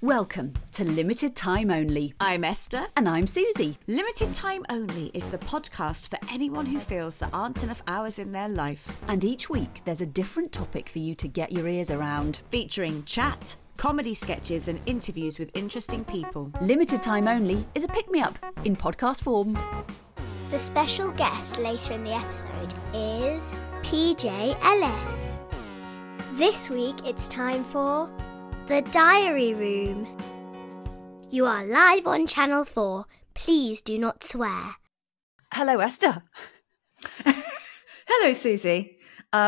Welcome to Limited Time Only. I'm Esther. And I'm Susie. Limited Time Only is the podcast for anyone who feels there aren't enough hours in their life. And each week there's a different topic for you to get your ears around. Featuring chat, comedy sketches and interviews with interesting people. Limited Time Only is a pick-me-up in podcast form. The special guest later in the episode is PJ Ellis. This week it's time for The Diary Room. You are live on Channel 4. Please do not swear. Hello, Esther. Hello, Susie.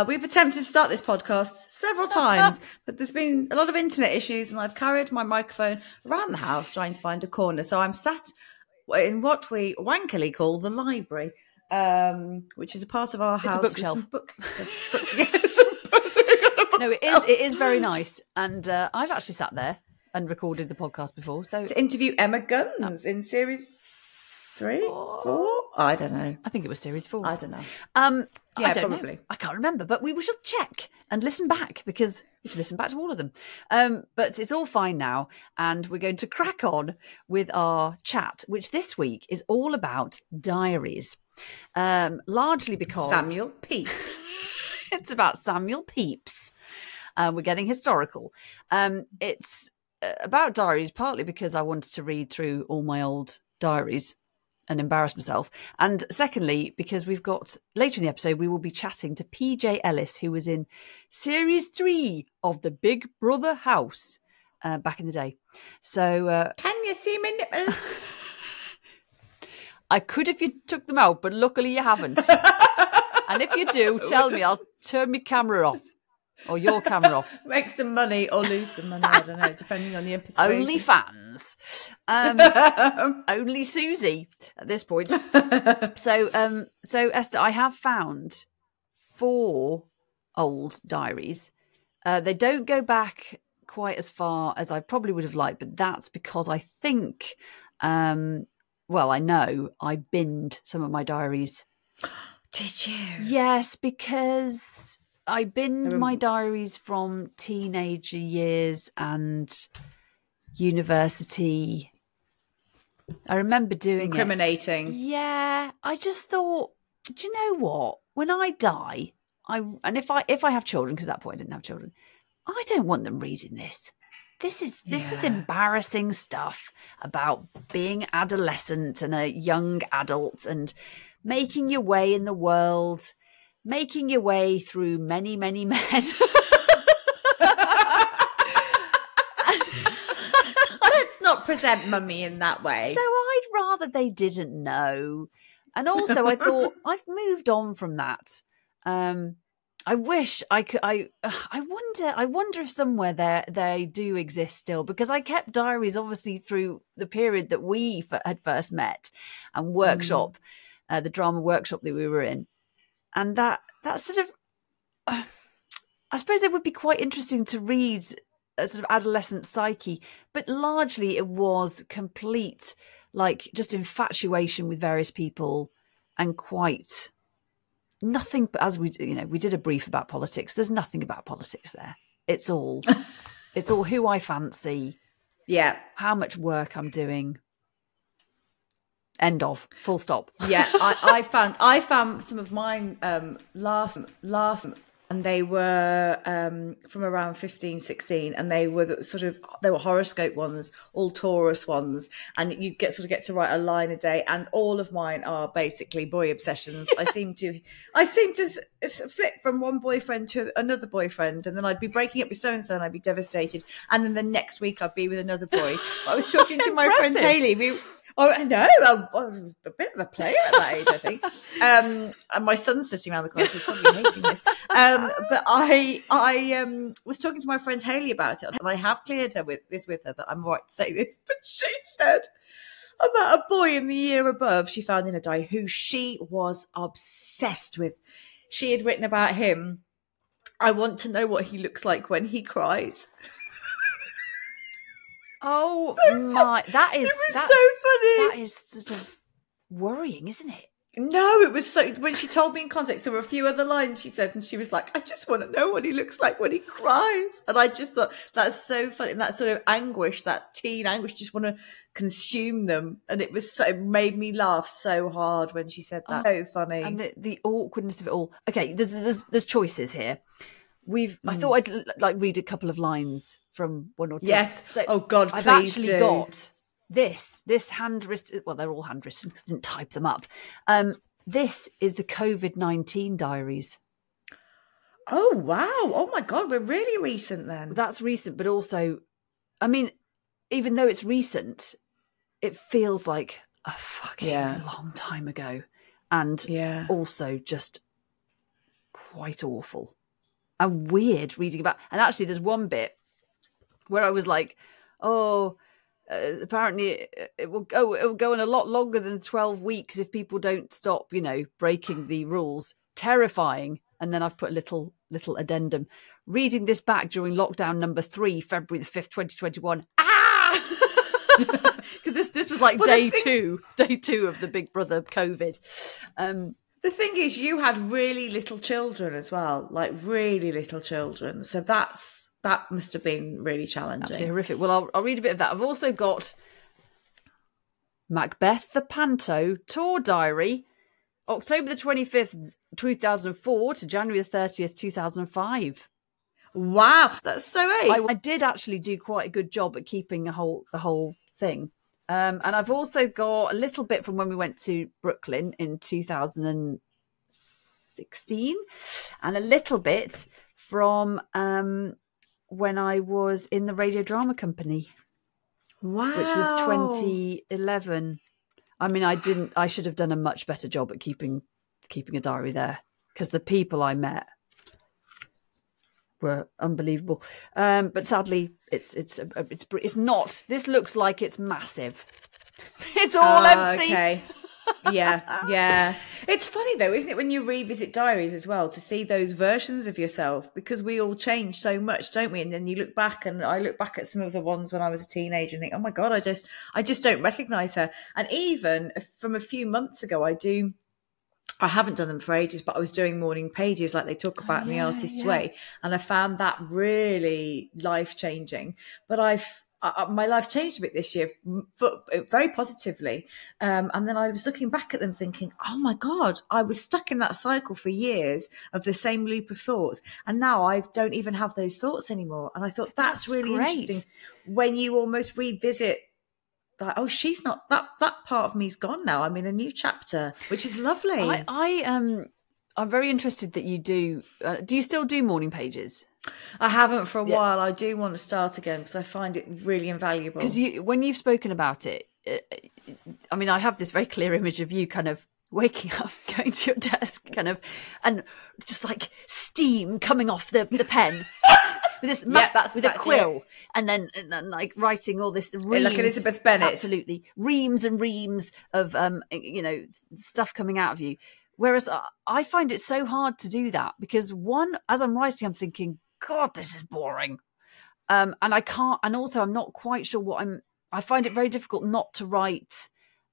We've attempted to start this podcast several times, but there's been a lot of internet issues and I've carried my microphone around the house trying to find a corner. So I'm sat in what we wankily call the library, which is a part of our house. It's a bookshelf. Yes. No, it is very nice. And I've actually sat there and recorded the podcast before. So to interview Emma Guns in series 3, 4? I don't know. I think it was series 4. I don't know. Yeah, I don't probably. know. I can't remember, but we should check and listen back because we should listen back to all of them. But it's all fine now, and we're going to crack on with our chat, which this week is all about diaries, largely because Samuel Pepys. It's about Samuel Pepys. We're getting historical. It's about diaries, partly because I wanted to read through all my old diaries and embarrass myself. And secondly, because we've got, later in the episode, we will be chatting to PJ Ellis, who was in series 3 of the Big Brother house back in the day. So Can you see my nipples? I could if you took them out, but luckily you haven't. And if you do, tell me, I'll turn my camera off. Or your camera off. Make some money or lose some money, I don't know, depending on the episode. Only fans. Only Susie at this point. So Esther, I have found 4 old diaries. They don't go back quite as far as I probably would have liked, but that's because I think, I know I binned some of my diaries. Did you? Yes, because I binned my diaries from teenager years and university. I remember doing Incriminating. Yeah, I just thought, do you know what? When I die, if I have children, because at that point I didn't have children, I don't want them reading this. This is embarrassing stuff about being adolescent and a young adult and making your way in the world, making your way through many, many men. Let's not present mummy in that way. So I'd rather they didn't know. And also I thought, I've moved on from that. I wish I could. I wonder if somewhere they do exist still, because I kept diaries obviously through the period that we had first met and workshop, the drama workshop that we were in. And that sort of, I suppose they would be quite interesting to read a sort of adolescent psyche, but largely it was complete, like, just infatuation with various people and quite nothing. But as we did a brief about politics. There's nothing about politics there. It's all who I fancy. Yeah. How much work I'm doing. End of. Full stop. Yeah, I found some of mine last, and they were from around 15, 16, and they were horoscope ones, all Taurus ones, and you get to write a line a day, and all of mine are basically boy obsessions. I seem to flip from one boyfriend to another boyfriend, and then I'd be breaking up with so and so, and I'd be devastated, and then the next week I'd be with another boy. I was talking to my friend Hayley. I know. I was a bit of a player at that age, I think. And my son's sitting around the corner, so he's probably hating this. But I was talking to my friend Hayley about it, and I have cleared her with her that I'm right to say this. But she said about a boy in the year above she found in a diary who she was obsessed with. She had written about him, "I want to know what he looks like when he cries." Oh so my! That is so funny. That is sort of worrying, isn't it? No, it was so, when she told me in context, there were a few other lines she said, and she was like, I just want to know what he looks like when he cries. And I just thought, that's so funny. And that sort of anguish, that teen anguish, just want to consume them. And it was so, it made me laugh so hard when she said that. So funny. And the awkwardness of it all. Okay, there's choices here. I thought I'd like read a couple of lines from one or two. Yes. So oh God, I've please actually do. got this handwritten. Well, they're all handwritten because I didn't type them up. This is the COVID-19 diaries. Oh wow! Oh my God, we're really recent then. That's recent, but also, I mean, even though it's recent, it feels like a fucking long time ago, and also just quite awful and weird reading about. And actually, there's one bit where I was like, oh. Apparently it will go on a lot longer than 12 weeks if people don't stop, breaking the rules. Terrifying. And then I've put a little addendum. Reading this back during lockdown number 3, February the 5th, 2021. Ah! Because this was like day two of the Big Brother COVID. The thing is, you had really little children as well, like really little children. So that must have been really challenging. Absolutely horrific. Well, I'll read a bit of that. I've also got Macbeth the Panto Tour Diary, October the 25th, 2004 to January the 30th, 2005. Wow, that's so ace. I did actually do quite a good job at keeping the whole thing. And I've also got a little bit from when we went to Brooklyn in 2016 and a little bit from when I was in the radio drama company. Wow. Which was 2011. I mean, I should have done a much better job at keeping a diary there, because the people I met were unbelievable. But sadly, it's not. This looks like it's massive. It's all empty. Okay. Yeah. It's funny though, isn't it, when you revisit diaries as well, to see those versions of yourself, because we all change so much, don't we? And then you look back, and I look back at some of the ones when I was a teenager and think, oh my God, I just don't recognise her. And even from a few months ago, I haven't done them for ages, but I was doing morning pages like they talk about in The Artist's Way, and I found that really life-changing. But my life's changed a bit this year, very positively. And then I was looking back at them thinking, oh my God, I was stuck in that cycle for years of the same loop of thoughts. And now I don't even have those thoughts anymore. And I thought that's really great. Interesting when you almost revisit that, oh, she's not, that part of me's gone now. I'm in a new chapter, which is lovely. I'm very interested that you do. Do you still do morning pages? I haven't for a while. I do want to start again because I find it really invaluable. Because when you've spoken about it, I mean, I have this very clear image of you kind of waking up, going to your desk, kind of, and just like steam coming off the pen with this with a quill, and then like writing all this reams, like Elizabeth Bennet, absolutely reams and reams of stuff coming out of you. Whereas I find it so hard to do that because as I'm writing, I'm thinking, God, this is boring. And I can't, and also I'm not quite sure I find it very difficult not to write.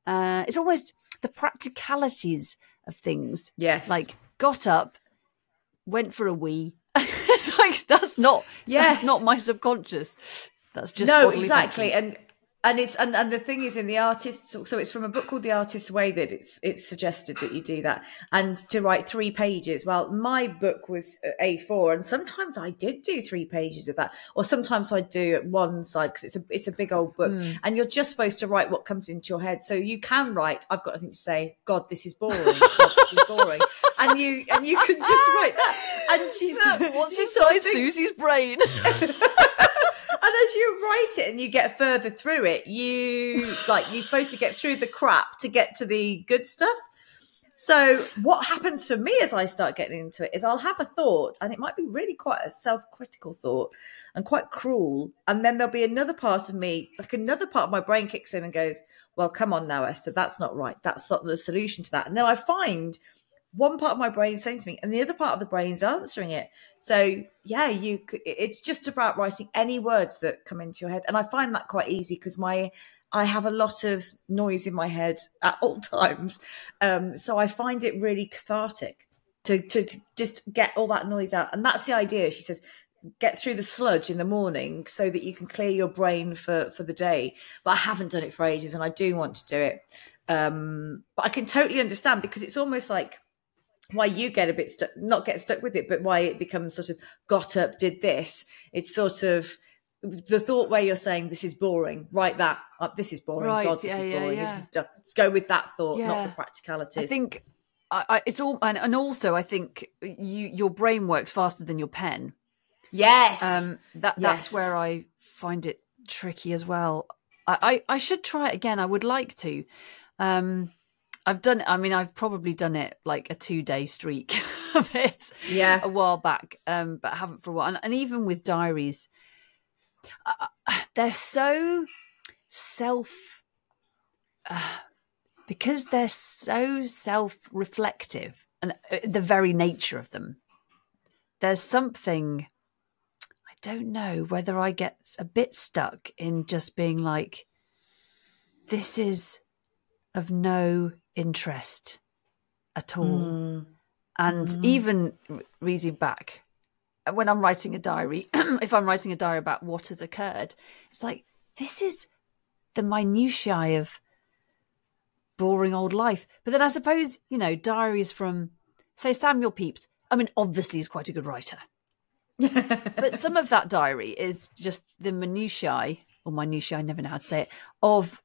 It's almost the practicalities of things. Yes. Like got up, went for a wee. It's like, that's not my subconscious. That's just exactly. Functions. And the thing is, in The Artist, so it's from a book called The Artist's Way that it's suggested that you do that, and to write 3 pages. Well, my book was A4, and sometimes I did do 3 pages of that, or sometimes I do at one side because it's a big old book, and you're just supposed to write what comes into your head. So you can write, I've got nothing to say. God, this is boring. God, this is boring. And you can just write that. And she's what's inside Susie's brain. And as you write it and you get further through it, you're supposed to get through the crap to get to the good stuff. So what happens for me as I start getting into it is I'll have a thought, and it might be really quite a self-critical thought and quite cruel. And then there'll be another part of me, like another part of my brain kicks in and goes, well, come on now, Esther, that's not right. That's not the solution to that. And then I find one part of my brain is saying to me and the other part of the brain is answering it. So yeah, it's just about writing any words that come into your head. And I find that quite easy because my I have a lot of noise in my head at all times. So I find it really cathartic to just get all that noise out. And that's the idea. She says, get through the sludge in the morning so that you can clear your brain for the day. But I haven't done it for ages and I do want to do it. But I can totally understand, because it's almost like why you get a bit stuck, not get stuck with it, but why it becomes sort of got up, did this. It's sort of the thought where you're saying, this is boring, write that up, this is boring, Right, God, this is boring, this is stuff. Let's go with that thought, not the practicalities. I think it's all, and also I think your brain works faster than your pen. Yes. That's where I find it tricky as well. I should try it again. I would like to. I've done it. I mean, I've probably done it like a 2-day streak of it a while back, but I haven't for a while. And even with diaries, they're so because they're so self-reflective, and the very nature of them, there's something, I don't know whether I get a bit stuck in just being like, this is of no interest at all. And even reading back, when I'm writing a diary, if I'm writing a diary about what has occurred, it's like, this is the minutiae of boring old life. But then I suppose, diaries from, say, Samuel Pepys, I mean, obviously he's quite a good writer. But some of that diary is just the minutiae, I never know how to say it, of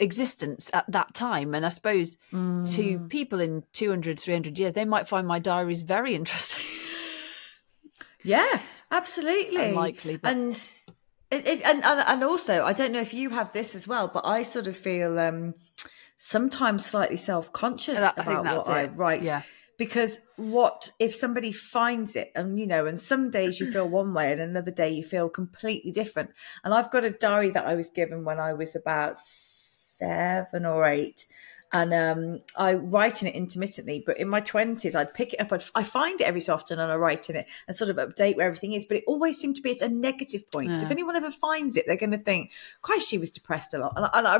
existence at that time. And I suppose to people in 200, 300 years, they might find my diaries very interesting. Yeah, absolutely. Unlikely, but... And also, I don't know if you have this as well, but I sort of feel sometimes slightly self-conscious about what I write. Yeah. Because what if somebody finds it, and and some days you feel one way and another day you feel completely different. And I've got a diary that I was given when I was about 7 or 8, and I write in it intermittently, but in my 20s I'd pick it up, I find it every so often and I write in it and sort of update where everything is, but it always seemed to be at a negative point. So if anyone ever finds it, they're going to think, Christ, she was depressed a lot. And I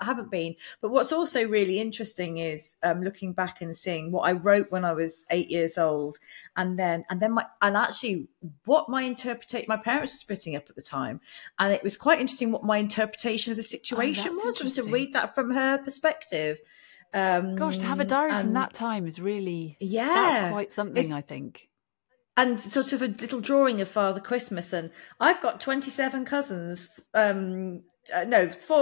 haven't been. But what's also really interesting is looking back and seeing what I wrote when I was 8 years old, and actually what my interpretation, my parents were splitting up at the time, and it was quite interesting what my interpretation of the situation was, and to read that from her perspective. Gosh, to have a diary from that time is really, that's quite something, I think. And sort of a little drawing of Father Christmas, and I've got 27 cousins, 4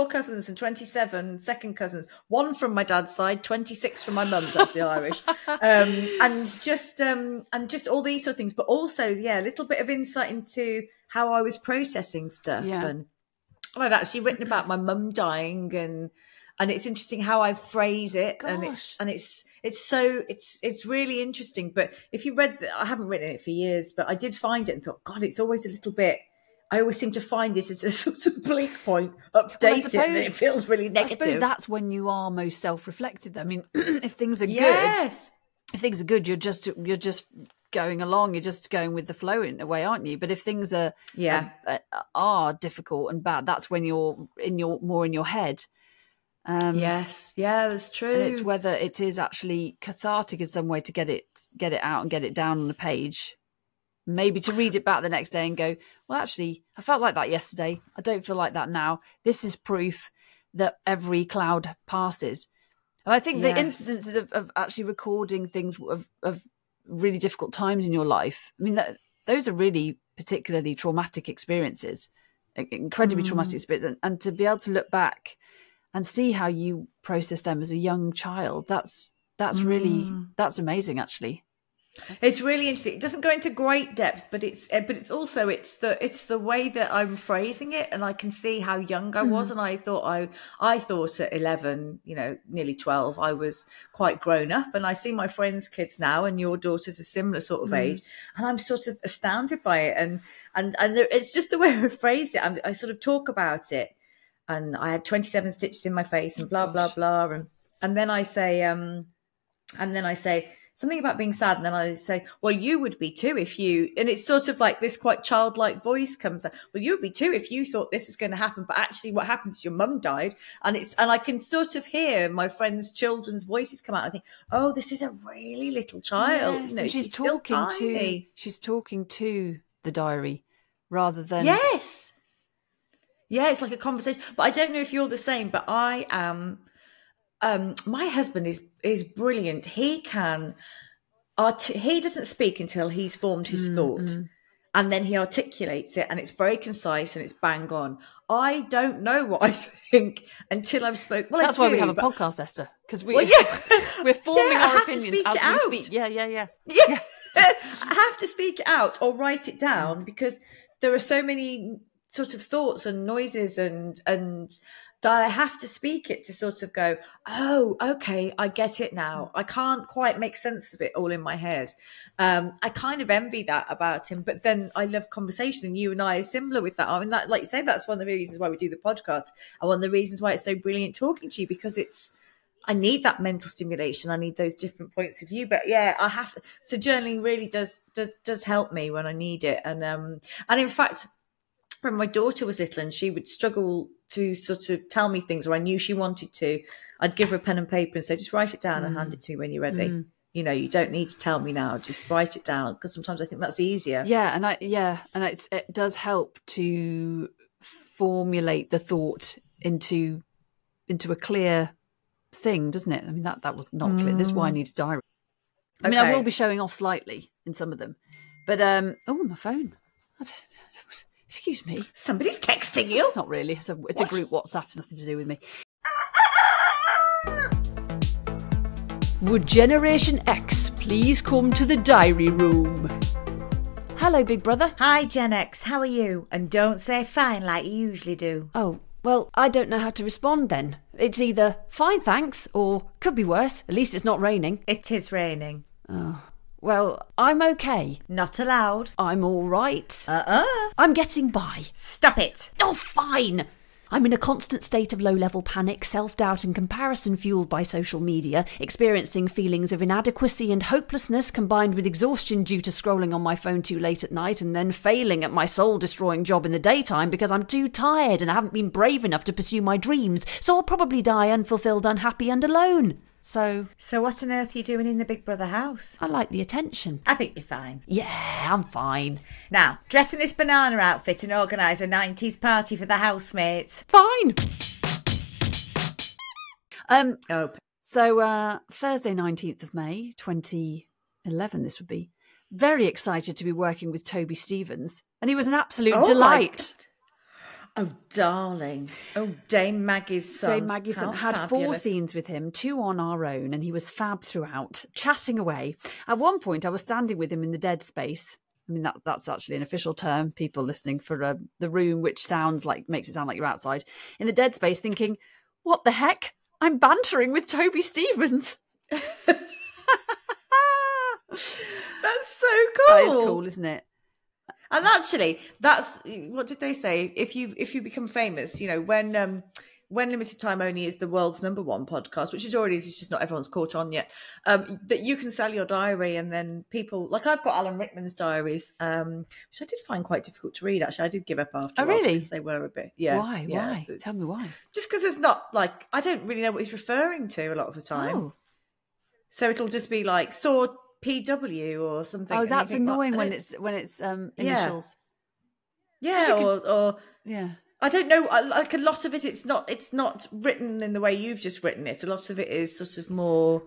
cousins and 27 second cousins, 1 from my dad's side, 26 from my mum's, that's the Irish, and just all these sort of things, but also a little bit of insight into how I was processing stuff. And I'd actually written about my mum dying, and it's interesting how I phrase it. Gosh. and it's really interesting. But if you read, I haven't written it for years, but I did find it and thought, God, it's always a little bit, I always seem to find it as a sort of bleak point, update it, and it feels really negative. I suppose that's when you are most self-reflective. I mean, if things are good, you're just going along, you're just going with the flow in a way, aren't you? But if things are difficult and bad, that's when you're more in your head. That's true. And it's whether it is actually cathartic in some way to get it out and get it down on the page. Maybe to read it back the next day and go, well, actually, I felt like that yesterday. I don't feel like that now. This is proof that every cloud passes. And I think the incidences of actually recording things of really difficult times in your life, I mean, those are really particularly traumatic experiences, incredibly traumatic experiences. And to be able to look back and see how you process them as a young child, that's amazing, actually. It's really interesting. It doesn't go into great depth, but it's also the way that I'm phrasing it, and I can see how young I was, and I thought at 11, nearly 12, I was quite grown up, and I see my friends' kids now, and your daughter's a similar sort of age, and I'm sort of astounded by it, and it's just the way I phrased it. I sort of talk about it, and I had 27 stitches in my face, and blah blah blah, and then I say something about being sad, and then I say, well, you would be too if you, and it's sort of like this quite childlike voice comes out, well, you would be too if you thought this was going to happen, but actually what happened is your mum died. And I can sort of hear my friends' children's voices come out. I think, oh, this is a really little child. Yes, You know, she's still talking tiny. she's talking to the diary rather than Yes. Yeah, it's like a conversation. But I don't know if you're the same, but I am. My husband is brilliant. He can, he doesn't speak until he's formed his thought, and then he articulates it, and it's very concise and it's bang on. I don't know what I think until I've spoken. Well, that's why we have a podcast, Esther, because we're forming I our have to opinions speak as it we out. speak. Yeah. Yeah. I have to speak it out or write it down because there are so many sort of thoughts and noises and that I have to speak it to sort of go, oh, okay, I get it now. I can't quite make sense of it all in my head. I kind of envy that about him, but then I love conversation, and you and I are similar with that. I mean, that, like you say, that's one of the reasons why we do the podcast, and one of the reasons why it's so brilliant talking to you, because I need that mental stimulation. I need those different points of view. But yeah, I have to. So journaling really does help me when I need it. And in fact, when my daughter was little and she would struggle to sort of tell me things, or I knew she wanted to, I'd give her a pen and paper and say, just write it down and hand it to me when you're ready. You know, you don't need to tell me now, just write it down, because sometimes I think that's easier. And it does help to formulate the thought into a clear thing, doesn't it? I mean, that was not clear. This is why I need a diary. I mean, I will be showing off slightly in some of them, but oh, my phone. Excuse me. Somebody's texting you. Not really. It's a group WhatsApp. It's nothing to do with me. Would Generation X please come to the diary room? Hello, big brother. Hi, Gen X. How are you? And don't say fine like you usually do. Oh, well, I don't know how to respond then. It's either fine, thanks, or could be worse. At least it's not raining. It is raining. Oh. Well, I'm okay. Not allowed. I'm all right. Uh-uh. I'm getting by. Stop it. Oh, fine. I'm in a constant state of low-level panic, self-doubt and comparison fueled by social media, experiencing feelings of inadequacy and hopelessness combined with exhaustion due to scrolling on my phone too late at night, and then failing at my soul-destroying job in the daytime because I'm too tired and I haven't been brave enough to pursue my dreams, so I'll probably die unfulfilled, unhappy and alone. So what on earth are you doing in the Big Brother house? I like the attention. I think you're fine. Yeah, I'm fine. Now, dress in this banana outfit and organise a 90s party for the housemates. Fine. Oh. Thursday 19th of May 2011 this would be. Very excited to be working with Toby Stevens, and he was an absolute delight. Oh, darling. Oh, Dame Maggie's son. Dame Maggie's son had 4 scenes with him, 2 on our own, and he was fab throughout, chatting away. At one point, I was standing with him in the dead space. I mean, that's actually an official term, people listening, for the room, which makes it sound like you're outside. In the dead space, thinking, what the heck? I'm bantering with Toby Stevens. That's so cool. That is cool, isn't it? And actually, that's what did they say? If you become famous, you know, when Limited Time Only is the world's #1 podcast, which it's just not everyone's caught on yet. That you can sell your diary, and then people like I've got Alan Rickman's diaries, which I did find quite difficult to read. Actually, I did give up after. Oh, really? Because they were a bit. Yeah. Why? Yeah. Why? Tell me why. Just because it's not like I don't really know what he's referring to a lot of the time. Oh. So it'll just be like saw PW or something. Oh, that's annoying when it's initials. Yeah, or yeah. I don't know. Like a lot of it, it's not written in the way you've just written it. A lot of it is sort of more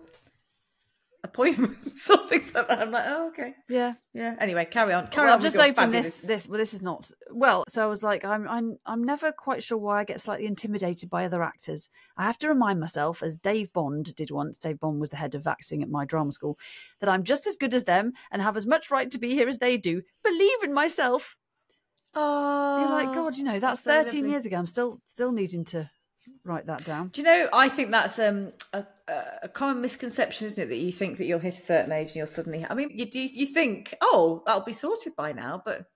appointments, something like that. I'm like, oh, okay, yeah. Anyway, carry on. I'm just opening this. Well, this is not well. So I was like, I'm never quite sure why I get slightly intimidated by other actors. I have to remind myself, as Dave Bond did once. Dave Bond was the head of acting at my drama school, that I'm just as good as them and have as much right to be here as they do. Believe in myself. Oh, you're like, God, you know, that's 13 years ago. I'm still needing to write that down. Do you know, I think that's a common misconception, isn't it, that you think that you'll hit a certain age and you'll suddenly, I mean, you think, oh, that'll be sorted by now, but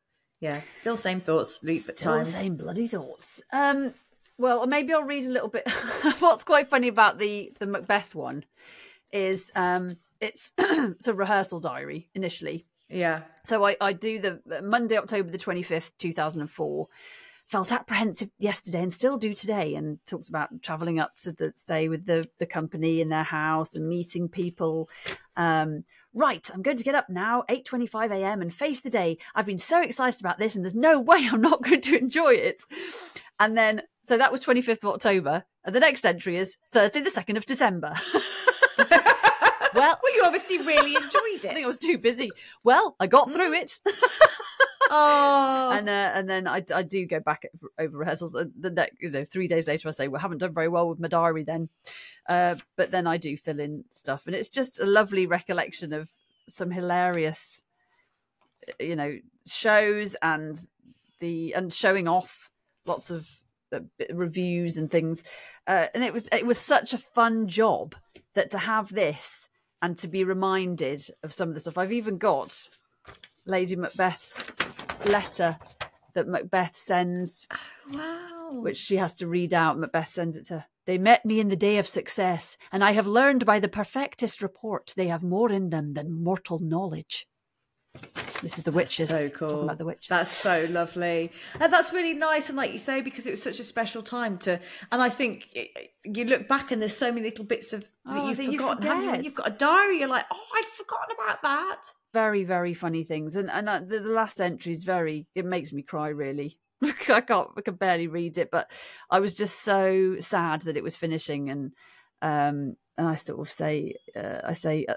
yeah, still same thoughts, loop at times. Still same bloody thoughts. Well, maybe I'll read a little bit. What's quite funny about the Macbeth one is it's it's a rehearsal diary initially. Yeah. So I do the Monday, October the 25th, 2004. Felt apprehensive yesterday and still do today, and talked about travelling up to stay with the company in their house and meeting people. Right, I'm going to get up now, 8:25 a.m. and face the day. I've been so excited about this and there's no way I'm not going to enjoy it. And then, so that was 25th of October. And the next entry is Thursday, the 2nd of December. Well, you obviously really enjoyed it. I think I was too busy. Well, I got through it. Oh, and then I do go back over rehearsals. The next, 3 days later, I say, well, I haven't done very well with my diary then. But then I do fill in stuff, and it's just a lovely recollection of some hilarious, shows and showing off lots of reviews and things. And it was such a fun job that to have this and to be reminded of some of the stuff. I've even got Lady Macbeth's letter that Macbeth sends. Oh, wow. Which she has to read out. Macbeth sends it to her. They met me in the day of success, and I have learned by the perfectest report they have more in them than mortal knowledge. This is the witches. So cool. Talking about the witches. That's so lovely. And that's really nice. And like you say, because it was such a special time and I think you look back and there's so many little bits of that you've forgotten. Haven't you? You've got a diary, you're like, oh, I'd forgotten about that. Very, very funny things. And the last entry is it makes me cry, really. I can barely read it, but I was just so sad that it was finishing. And I sort of say,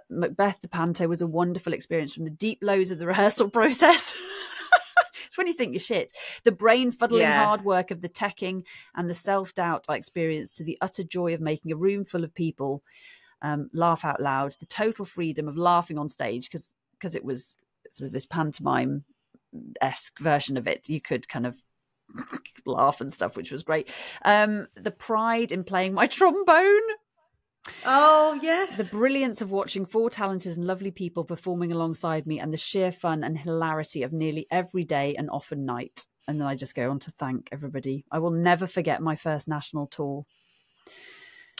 Macbeth the Panto was a wonderful experience from the deep lows of the rehearsal process. It's when you think you're shit. The brain-fuddling hard work of the teching and the self-doubt I experienced to the utter joy of making a room full of people laugh out loud. The total freedom of laughing on stage because it was sort of this pantomime-esque version of it. You could kind of laugh and stuff, which was great. The pride in playing my trombone. Oh, yes. The brilliance of watching 4 talented and lovely people performing alongside me, and the sheer fun and hilarity of nearly every day and often night. And then I just go on to thank everybody. I will never forget my first national tour.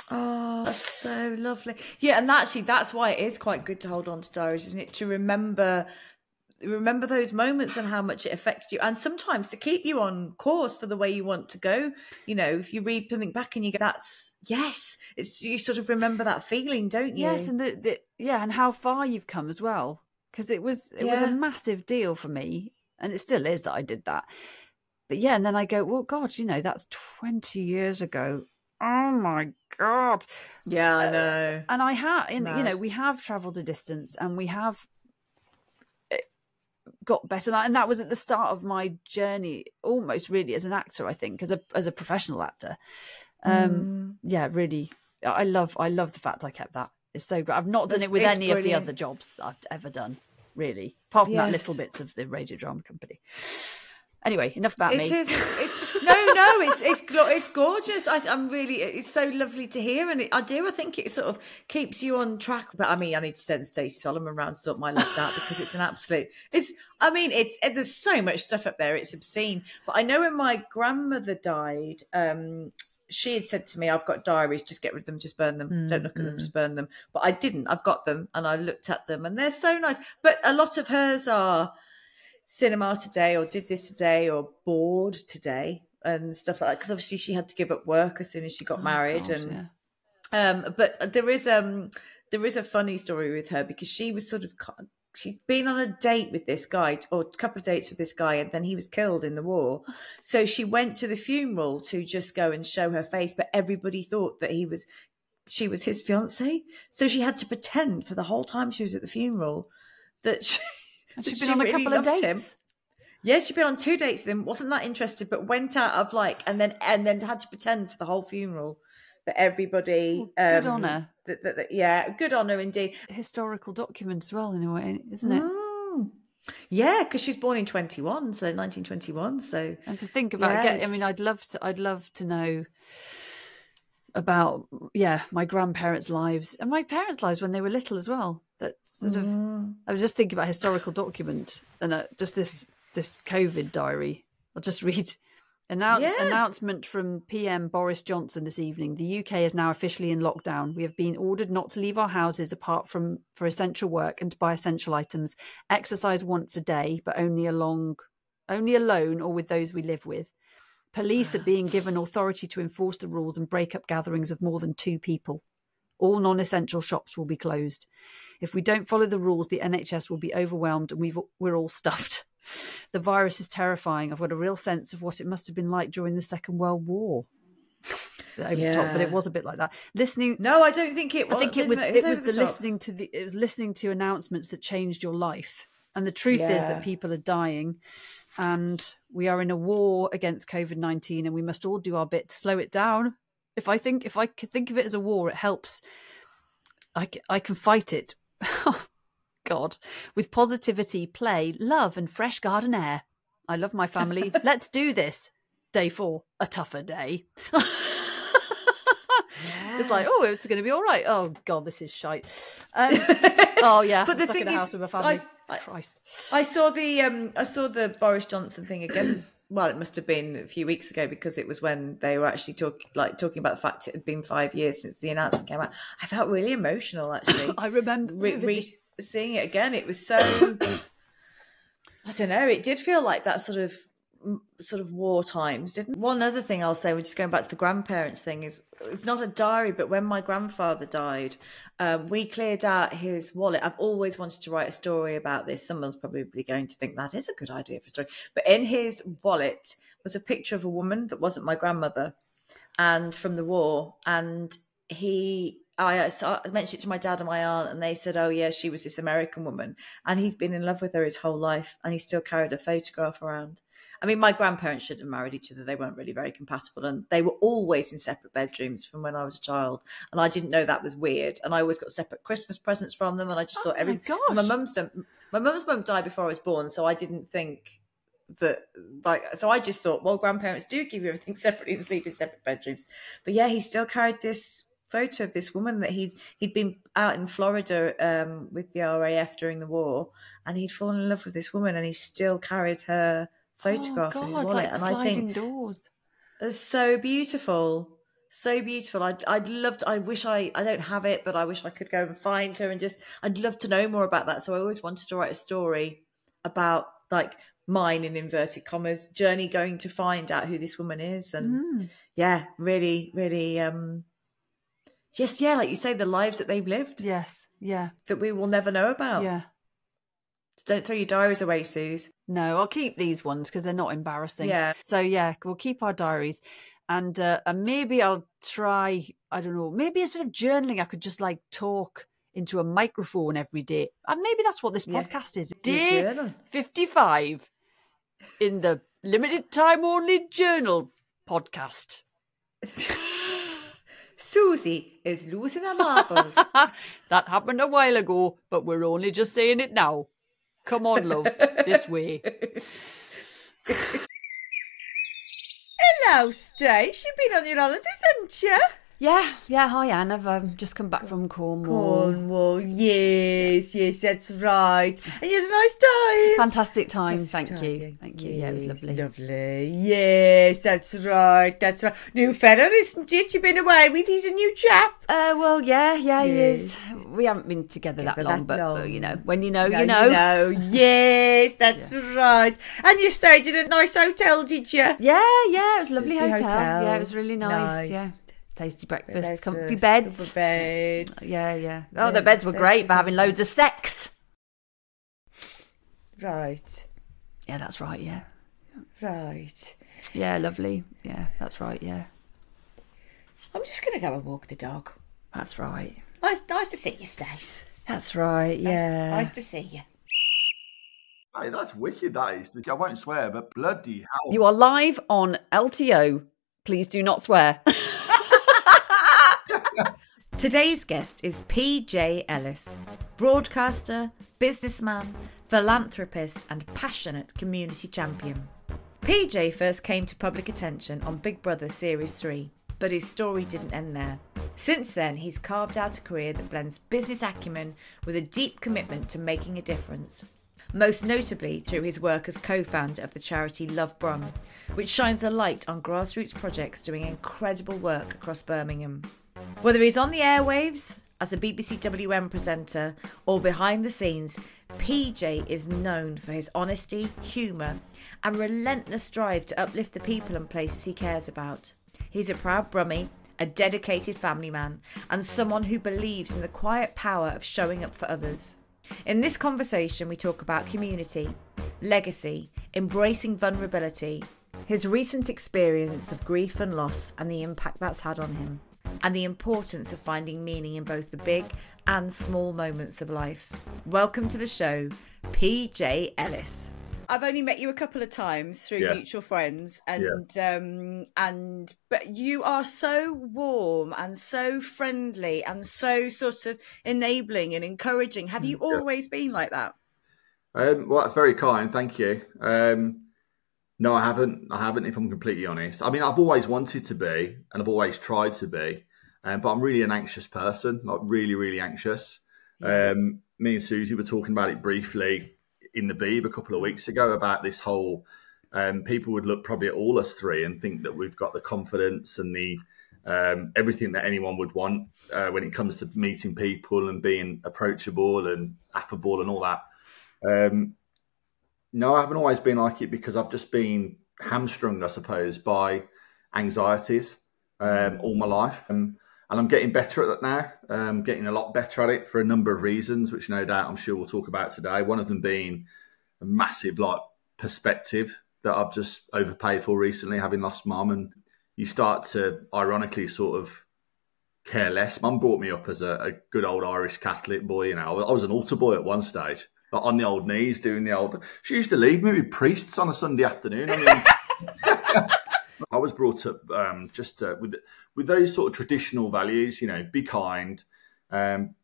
Oh, that's so lovely. Yeah, and actually that's why it is quite good to hold on to diaries, isn't it? To remember those moments and how much it affected you, and sometimes to keep you on course for the way you want to go. If you read something back and you go, you sort of remember that feeling, don't you? Yes, and and how far you've come as well, because it was a massive deal for me, and it still is that I did that. But and then I go, well, God, that's 20 years ago. Oh my God. Yeah, I know. And I have, we have travelled a distance, and we have got better, and that was at the start of my journey, almost really as an actor, I think, as a professional actor. Really, I love the fact I kept that. It's so great. I've not done it with any of the other jobs that I've ever done, really, apart from that little bits of the radio drama company. Anyway, enough about me. It's gorgeous. I'm really, it's so lovely to hear, and I think it sort of keeps you on track. But I mean, I need to send Stacey Solomon round to sort my list out, because it's an absolute. There's so much stuff up there. It's obscene. But I know when my grandmother died, she had said to me, "I've got diaries. Just get rid of them. Just burn them. Don't look at them. Just burn them." But I didn't. I've got them, and I looked at them, and they're so nice. But a lot of hers are cinema today, or did this today, or bored today, and stuff like that, because obviously she had to give up work as soon as she got married. But there is a funny story with her, because she was she'd been on a date with this guy, or a couple of dates with this guy, and then he was killed in the war. So she went to the funeral to just go and show her face, but everybody thought that she was his fiance, so she had to pretend for the whole time she was at the funeral that she'd been on a couple of dates. Him. Yeah, she'd been on 2 dates with him, wasn't that interested, but went out of and then had to pretend for the whole funeral that everybody. Good on her. Good on her indeed. Historical document as well, in a way, isn't it? Yeah, because she was born in 1921. So, and to think about, I'd love to know about my grandparents' lives and my parents' lives when they were little as well. That sort of, I was just thinking about historical document, and just this COVID diary. I'll just read Announcement from PM Boris Johnson this evening. The UK is now officially in lockdown. We have been ordered not to leave our houses apart from for essential work and to buy essential items. Exercise once a day, but only alone or with those we live with. Police are being given authority to enforce the rules and break up gatherings of more than 2 people. All non-essential shops will be closed. If we don't follow the rules, the NHS will be overwhelmed and we're all stuffed. The virus is terrifying. I've got a real sense of what it must have been like during the Second World War. Over the top, but it was a bit like that. No, I don't think it was. I think it was listening to announcements that changed your life. And the truth is that people are dying and we are in a war against COVID-19 and we must all do our bit to slow it down. If I could think of it as a war, it helps. I can fight it. God, with positivity, play, love, and fresh garden air. I love my family. Let's do this. Day 4, a tougher day. It's like, oh, it's going to be all right. Oh God, this is shite. Oh yeah, but the stuck thing in a is, house with my family. Christ, I saw the Boris Johnson thing again. Well, it must have been a few weeks ago because it was when they were actually talking about the fact it had been 5 years since the announcement came out. I felt really emotional actually. I remember seeing it again. It was so I don't know. It did feel like that sort of war times. One other thing I'll say, we're just going back to the grandparents thing, is it's not a diary, but when my grandfather died, we cleared out his wallet. I've always wanted to write a story about this. Someone's probably going to think that is a good idea for a story. But in his wallet was a picture of a woman that wasn't my grandmother and from the war. And I mentioned it to my dad and my aunt, and they said, oh yeah, she was this American woman. And he'd been in love with her his whole life, and he still carried a photograph around. I mean, my grandparents shouldn't have married each other. They weren't really very compatible, and they were always in separate bedrooms from when I was a child. And I didn't know that was weird. And I always got separate Christmas presents from them. And I just thought my mum's mum died before I was born, so I didn't think that, so I just thought, well, grandparents do give you everything separately and sleep in separate bedrooms. But yeah, he still carried this photo of this woman that he'd been out in Florida with the RAF during the war, and he'd fallen in love with this woman, and he still carried her photograph in his wallet. Like and sliding I think doors. It's so beautiful. So beautiful. I'd love to, I don't have it, but I wish I could go and find her and I'd love to know more about that. So I always wanted to write a story about like mine in inverted commas journey going to find out who this woman is. And yeah, really, really, just, yeah, like you say, the lives that they've lived. Yes. Yeah. That we will never know about. Yeah. So don't throw your diaries away, Suze. No, I'll keep these ones because they're not embarrassing. Yeah. So yeah, we'll keep our diaries. And maybe I'll try, I don't know, maybe instead of journaling, I could just like talk into a microphone every day. And maybe that's what this podcast is. Day 55 in the limited time only journal podcast. Susie is losing her marbles. That happened a while ago, but we're only just saying it now. Come on, love, this way. Hello, Stace. You've been on your holidays, haven't you? Yeah. Hi, Anne. I've just come back from Cornwall. Yes, that's right. And you had a nice time. Fantastic time. Thank you. Yeah, it was lovely. Lovely. Yes, that's right. New fella, isn't it? You've been away with. He's a new chap. Well, yeah, he is. We haven't been together that long, but you know, when you know, you know. Yes, that's right. And you stayed in a nice hotel, did you? Yeah, it was a lovely hotel. Yeah, it was really nice. Yeah. Tasty breakfast, comfy beds. Yeah. Oh, the beds were great for having loads of sex. Right. Yeah, that's right, yeah. Right. Yeah, lovely. Yeah, that's right, yeah. I'm just going to go and walk the dog. That's right. Nice to see you, Stace. That's right, yeah. Nice to see you. Hey, that's wicked, that is. I won't swear, but bloody hell. You are live on LTO. Please do not swear. Today's guest is PJ Ellis, broadcaster, businessman, philanthropist and passionate community champion. PJ first came to public attention on Big Brother Series 3, but his story didn't end there. Since then, he's carved out a career that blends business acumen with a deep commitment to making a difference. most notably through his work as co-founder of the charity LoveBrum, which shines a light on grassroots projects doing incredible work across Birmingham. Whether he's on the airwaves, as a BBC WM presenter, or behind the scenes, PJ is known for his honesty, humour, and relentless drive to uplift the people and places he cares about. He's a proud Brummie, a dedicated family man, and someone who believes in the quiet power of showing up for others. In this conversation, we talk about community, legacy, embracing vulnerability, his recent experience of grief and loss and the impact that's had on him, and the importance of finding meaning in both the big and small moments of life. Welcome to the show, PJ Ellis. I've only met you a couple of times through mutual friends, and but you are so warm and so friendly and so sort of enabling and encouraging. Have you always been like that? Well, that's very kind. Thank you. No, I haven't. If I'm completely honest. I mean, I've always wanted to be, and I've always tried to be, but I'm really an anxious person. Like really, really anxious. Me and Susie were talking about it briefly in the Beeb a couple of weeks ago about this whole. People would look probably at all us three and think that we've got the confidence and the everything that anyone would want when it comes to meeting people and being approachable and affable and all that. No, I haven't always been like it because I've just been hamstrung, I suppose, by anxieties all my life. And I'm getting better at that now. I'm getting a lot better at it for a number of reasons, which no doubt I'm sure we'll talk about today. One of them being a massive perspective that I've just overpaid for recently, having lost mum. And you start to ironically sort of care less. Mum brought me up as a good old Irish Catholic boy. You know, I was an altar boy at one stage. Like on the old knees, doing the old. She used to leave me with priests on a Sunday afternoon. I mean, I was brought up with those sort of traditional values. You know, be kind,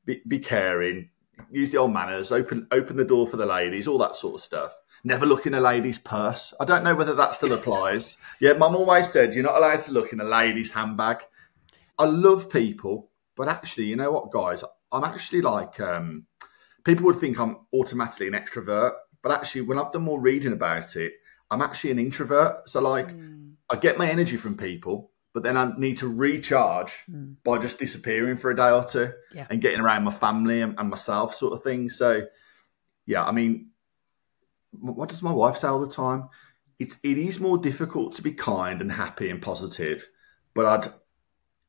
be caring, use the old manners, open the door for the ladies, all that sort of stuff. Never look in a lady's purse. I don't know whether that still applies. Yeah, Mum always said you're not allowed to look in a lady's handbag. I love people, but actually, you know what, guys? I'm actually like. People would think I'm automatically an extrovert, but actually when I've done more reading about it, I'm actually an introvert. So I get my energy from people, but then I need to recharge by just disappearing for a day or two and getting around my family and myself sort of thing. So yeah, I mean, what does my wife say all the time? It is more difficult to be kind and happy and positive, but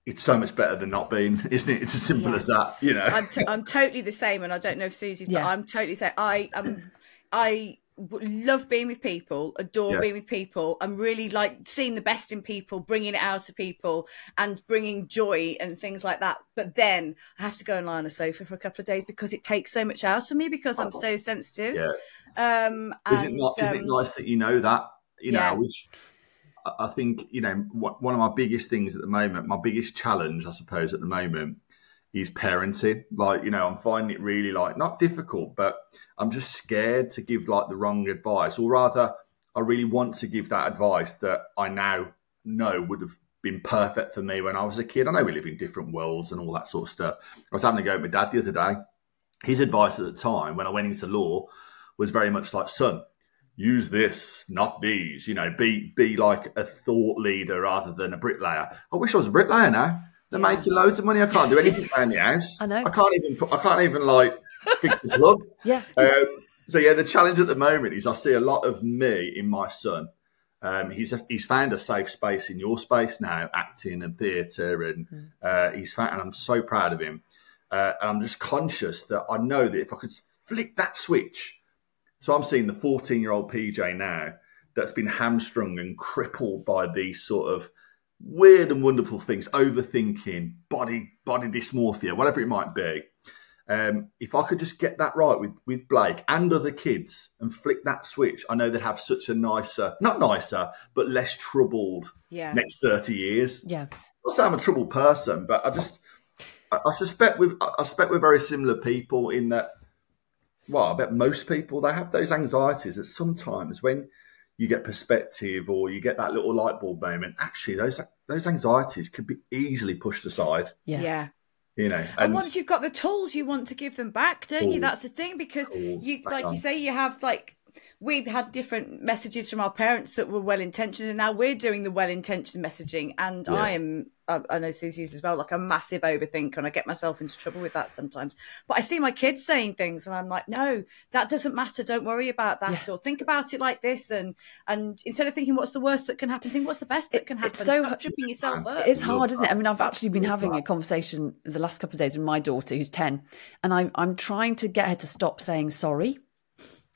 it's so much better than not being, isn't it? It's as simple as that, you know. I'm totally the same, and I don't know if Susie's, but I'm totally the same. I love being with people, adore being with people. I'm really like seeing the best in people, bringing it out of people, and bringing joy and things like that. But then I have to go and lie on a sofa for a couple of days because it takes so much out of me because I'm so sensitive. Yeah. Is it nice that you know that? You know, which. I think, you know, one of my biggest things at the moment, my biggest challenge, I suppose, at the moment is parenting. Like, you know, I'm finding it really not difficult, but I'm just scared to give the wrong advice, or rather I really want to give that advice that I now know would have been perfect for me when I was a kid. I know we live in different worlds and all that sort of stuff. I was having a go with my dad the other day. His advice at the time when I went into law was very much like, son, use this, not these, you know, be like a thought leader rather than a bricklayer. I wish I was a bricklayer now. They're making loads of money. I can't do anything around the house. I know. I can't even fix the plug. Yeah. So yeah, the challenge at the moment is I see a lot of me in my son. He's found a safe space in your space now, acting and theatre, and and I'm so proud of him. And I'm just conscious that I know that if I could flick that switch. So I'm seeing the 14-year-old PJ now that's been hamstrung and crippled by these sort of weird and wonderful things, overthinking, body dysmorphia, whatever it might be. If I could just get that right with Blake and other kids and flick that switch, I know they'd have such a not nicer, but less troubled next 30 years. Yeah. I'm not saying I'm a troubled person, but I suspect we're very similar people in that. Well, I bet most people, they have those anxieties that sometimes when you get perspective or you get that little light bulb moment, actually those anxieties could be easily pushed aside. Yeah. you know. And once you've got the tools, you want to give them back, don't you? That's the thing, because you, like you say, you have like, we've had different messages from our parents that were well-intentioned, and now we're doing the well-intentioned messaging. And I know Susie's as well, like a massive overthinker, and I get myself into trouble with that sometimes. But I see my kids saying things, and I'm like, no, that doesn't matter. Don't worry about that, or think about it like this. And instead of thinking what's the worst that can happen, think what's the best that can happen. It's so Stop tripping yourself up. It's hard, isn't it? I mean, I've actually been having a conversation the last couple of days with my daughter, who's 10, and I'm trying to get her to stop saying sorry.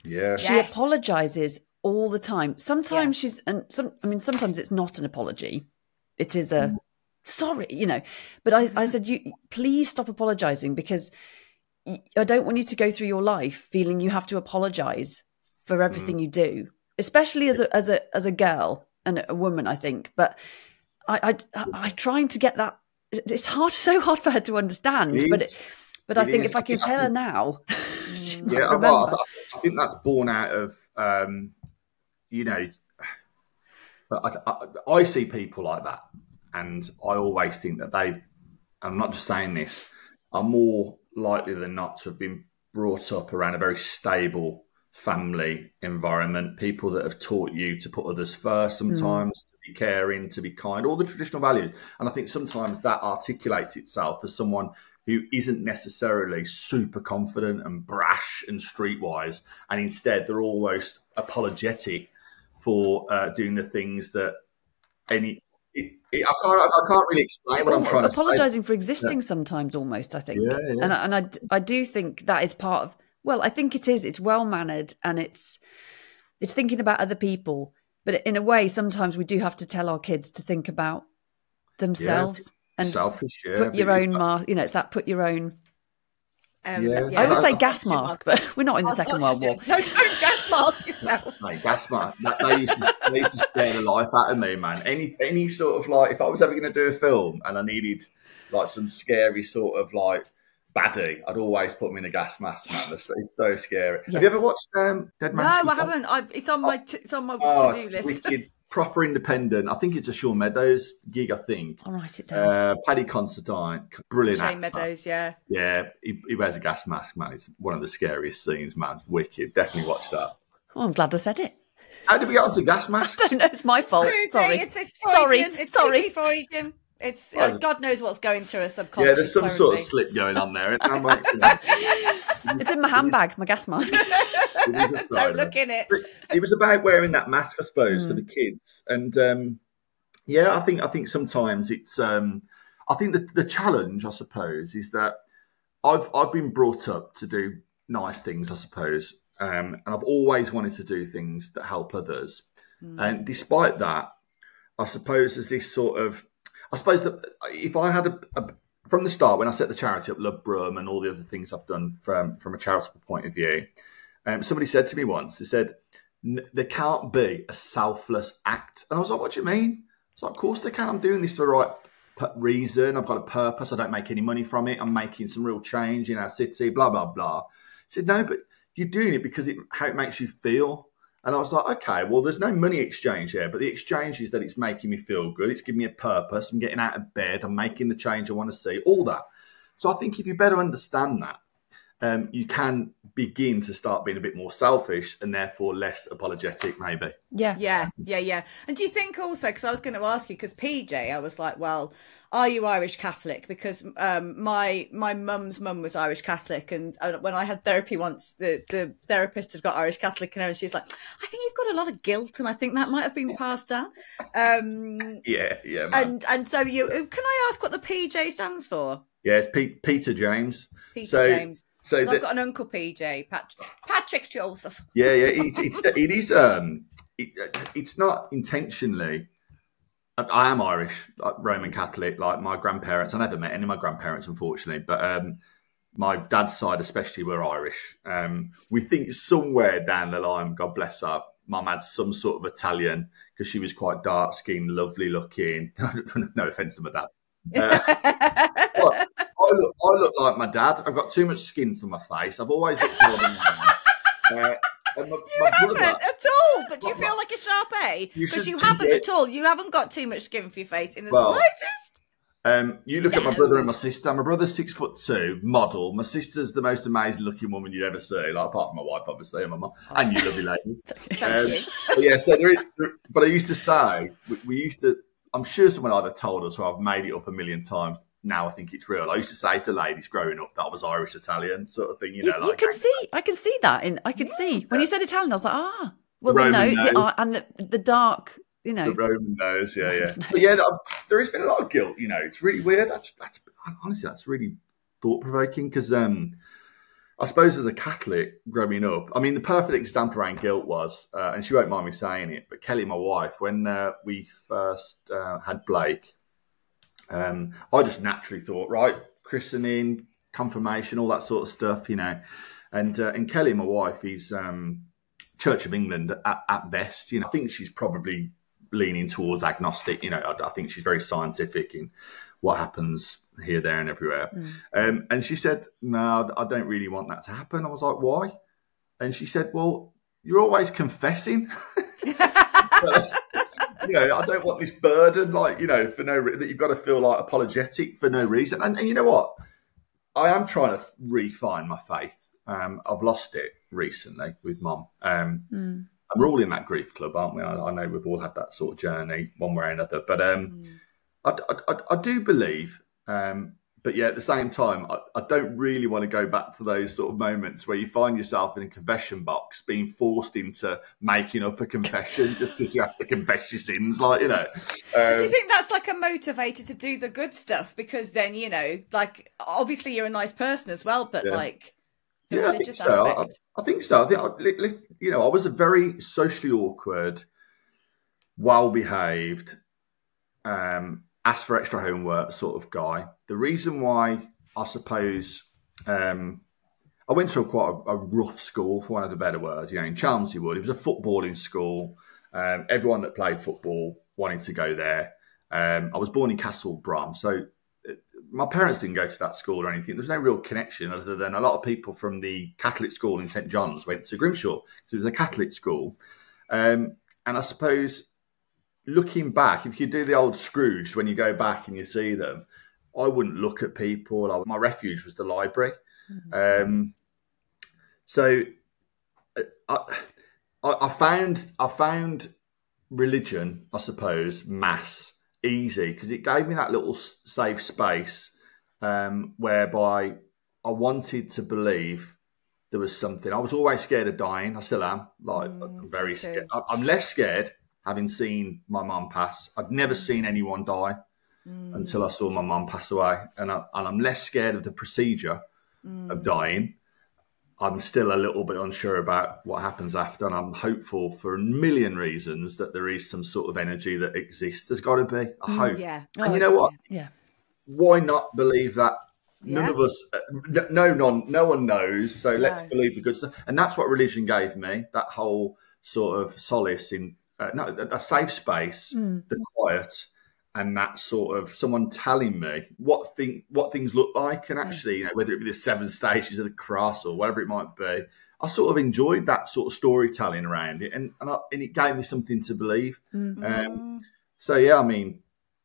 Yeah, she apologizes all the time. Sometimes sometimes it's not an apology; it is a sorry, you know. But I said, please stop apologizing, because I don't want you to go through your life feeling you have to apologize for everything you do, especially as a girl and a woman, I think. But I trying to get that. It's so hard for her to understand. But I think if I can tell her now, she might remember. Well, I think that's born out of, you know, but I see people like that, and I always think that I'm not just saying this, are more likely than not to have been brought up around a very stable family environment, people that have taught you to put others first sometimes, to be caring, to be kind, all the traditional values. And I think sometimes that articulates itself as someone who isn't necessarily super confident and brash and streetwise, and instead they're almost apologetic for doing the things that I can't really explain what I'm trying to say. Apologising for existing sometimes, almost, I think. Yeah. And I do think that is part of, well, I think it is. It's well-mannered, and it's thinking about other people. But in a way, sometimes we do have to tell our kids to think about themselves. Yeah. And selfish, put your own mask, you know, it's that put your own. I always say gas mask, but we're not in the Second World War. No, don't gas mask yourself. No, gas mask. They used to scare the life out of me, man. Any sort of, like, if I was ever going to do a film and I needed like some scary sort of like baddie, I'd always put them in a gas mask, man. It's so scary. Yeah. Have you ever watched Dead Man? No, I haven't. It's on my to-do list. Wicked. Proper independent. I think it's a Shawn Meadows gig, I think. I'll write it down. Paddy Considine, brilliant Shane actor. Meadows, yeah. Yeah, he wears a gas mask, man. It's one of the scariest scenes, man. It's wicked. Definitely watch that. Oh, I'm glad I said it. How did we get onto gas masks? I don't know, it's my fault. Sorry. It's Freudian. It's Freudian. It's God knows what's going through a subconscious. Yeah, there's some sort of slip going on there. It's in my handbag, my gas mask. Don't look in it. It was about wearing that mask, I suppose, for the kids. And I think sometimes it's. I think the challenge, I suppose, is that I've been brought up to do nice things, I suppose, and I've always wanted to do things that help others. And despite that, I suppose there's this sort of. I suppose that if I had from the start, when I set the charity up, LoveBrum, and all the other things I've done from a charitable point of view, somebody said to me once, they said, there can't be a selfless act. And I was like, what do you mean? So of course there can. I'm doing this for the right reason. I've got a purpose. I don't make any money from it. I'm making some real change in our city, blah, blah, blah. He said, no, but you're doing it because how it makes you feel. And I was like, okay, well, there's no money exchange here, but the exchange is that it's making me feel good. It's giving me a purpose. I'm getting out of bed. I'm making the change I want to see, all that. So I think if you better understand that, you can begin to start being a bit more selfish and therefore less apologetic, maybe. Yeah. And do you think also, because I was going to ask you, because PJ, I was like, well, are you Irish Catholic? Because my mum's mum was Irish Catholic, and when I had therapy once, the therapist had got Irish Catholic, and she's like, I think you've got a lot of guilt, and I think that might have been passed down. Yeah, man. And so can I ask what the PJ stands for? Yeah, it's Peter James. James. So I've got an uncle PJ, Patrick Joseph. Yeah, it is. It's not intentionally. I am Irish, like Roman Catholic, like my grandparents. I never met any of my grandparents, unfortunately, but my dad's side especially were Irish. We think somewhere down the line, God bless her, Mum had some sort of Italian because she was quite dark-skinned, lovely looking. No offence to my dad. But I look like my dad. I've got too much skin for my face. I've always looked more than mine. You haven't at all, but do you feel like a sharp A? Because you haven't at all. You haven't got too much skin for your face in the slightest. You look at my brother and my sister. My brother's 6'2", model. My sister's the most amazing looking woman you'd ever see, like apart from my wife, obviously, and my mum, and you lovely lady. But yeah, so but I used to say, we used to, I'm sure someone either told us or I've made it up a million times. Now I think it's real. I used to say to ladies growing up that I was Irish Italian sort of thing, you know. You can see, I can see that. See when you said Italian, I was like, well, the no, nose. And the dark, you know, the Roman nose, yeah. But yeah, there has been a lot of guilt. You know, it's really weird. That's honestly, that's really thought provoking because I suppose as a Catholic growing up, I mean, the perfect example around guilt was, and she won't mind me saying it, but Kelly, my wife, when we first had Blake. I just naturally thought, right, christening, confirmation, all that sort of stuff, you know. And Kelly, my wife, is Church of England at best. You know, I think she's probably leaning towards agnostic. You know, I think she's very scientific in what happens here, there, and everywhere. And she said, no, I don't really want that to happen. I was like, why? And she said, well, you're always confessing. You know, I don't want this burden, like, you know, for no that you've got to feel like apologetic for no reason. And you know what? I am trying to refine my faith. I've lost it recently with Mum. And we're all in that grief club, aren't we? I know we've all had that sort of journey one way or another. But I do believe, but yeah, at the same time, I don't really want to go back to those sort of moments where you find yourself in a confession box being forced into making up a confession just because you have to confess your sins, like, you know. Do you think that's like a motivator to do the good stuff? Because then, you know, like, obviously you're a nice person as well, but like the religious aspect. I think so. I think, you know, I was a very socially awkward, well-behaved, ask for extra homework sort of guy. The reason why, I suppose, I went to quite a rough school, for one of the better words, you know, in Chelmsford Wood. It was a footballing school. Everyone that played football wanted to go there. I was born in Castle Brum, so my parents didn't go to that school or anything. There was no real connection other than a lot of people from the Catholic school in St John's went to Grimshaw. So it was a Catholic school. And I suppose, looking back, if you do the old Scrooge, when you go back and you see them, I wouldn't look at people. My refuge was the library. So I found religion, I suppose, mass, easy, because it gave me that little safe space whereby I wanted to believe there was something. I was always scared of dying. I still am. Like, I'm very scared. I'm less scared having seen my mum pass. I'd never seen anyone die until I saw my mum pass away. And I'm less scared of the procedure of dying. I'm still a little bit unsure about what happens after, and I'm hopeful for a million reasons that there is some sort of energy that exists. There's got to be, I hope. Yeah. And you know what? Yeah. Why not believe that? None of us, no one knows. So let's believe the good stuff. And that's what religion gave me, that whole sort of solace in, a safe space, the quiet, and that sort of someone telling me what things look like, and actually, you know, whether it be the 7 stages of the cross or whatever it might be, I sort of enjoyed that sort of storytelling around it, and it gave me something to believe. So yeah, I mean,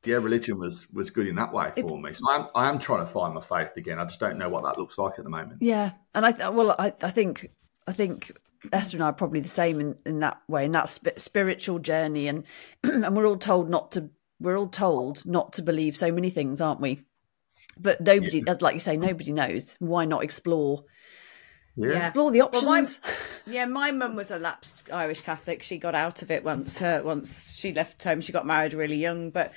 yeah, religion was good in that way for me. So I am trying to find my faith again. I just don't know what that looks like at the moment. Yeah, and I think Esther and I are probably the same in that way, in that spiritual journey, and and we're all told not to believe so many things, aren't we? But nobody, as like you say, nobody knows. Why not explore? Yeah. Explore the options. Well, my mum was a lapsed Irish Catholic. She got out of it once she left home. She got married really young. But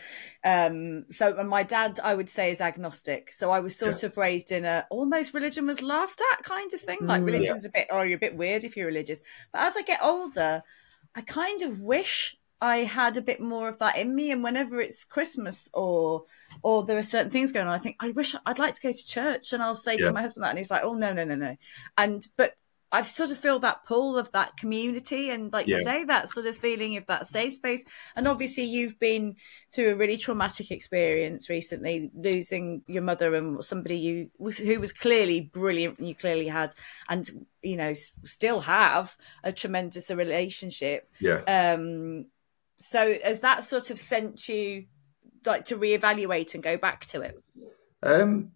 and my dad, I would say, is agnostic. So I was sort of raised in a almost religion was laughed at kind of thing. Like religion's a bit, you're a bit weird if you're religious. But as I get older, I kind of wish I had a bit more of that in me. And whenever it's Christmas or there are certain things going on, I think I'd like to go to church, and I'll say to my husband that, and he's like, oh no. But I sort of feel that pull of that community, and like you say, that sort of feeling of that safe space. And obviously you've been through a really traumatic experience recently, losing your mother and somebody who was clearly brilliant, and you clearly had, and you know, still have a tremendous relationship. So has that sort of sent you like to reevaluate and go back to it?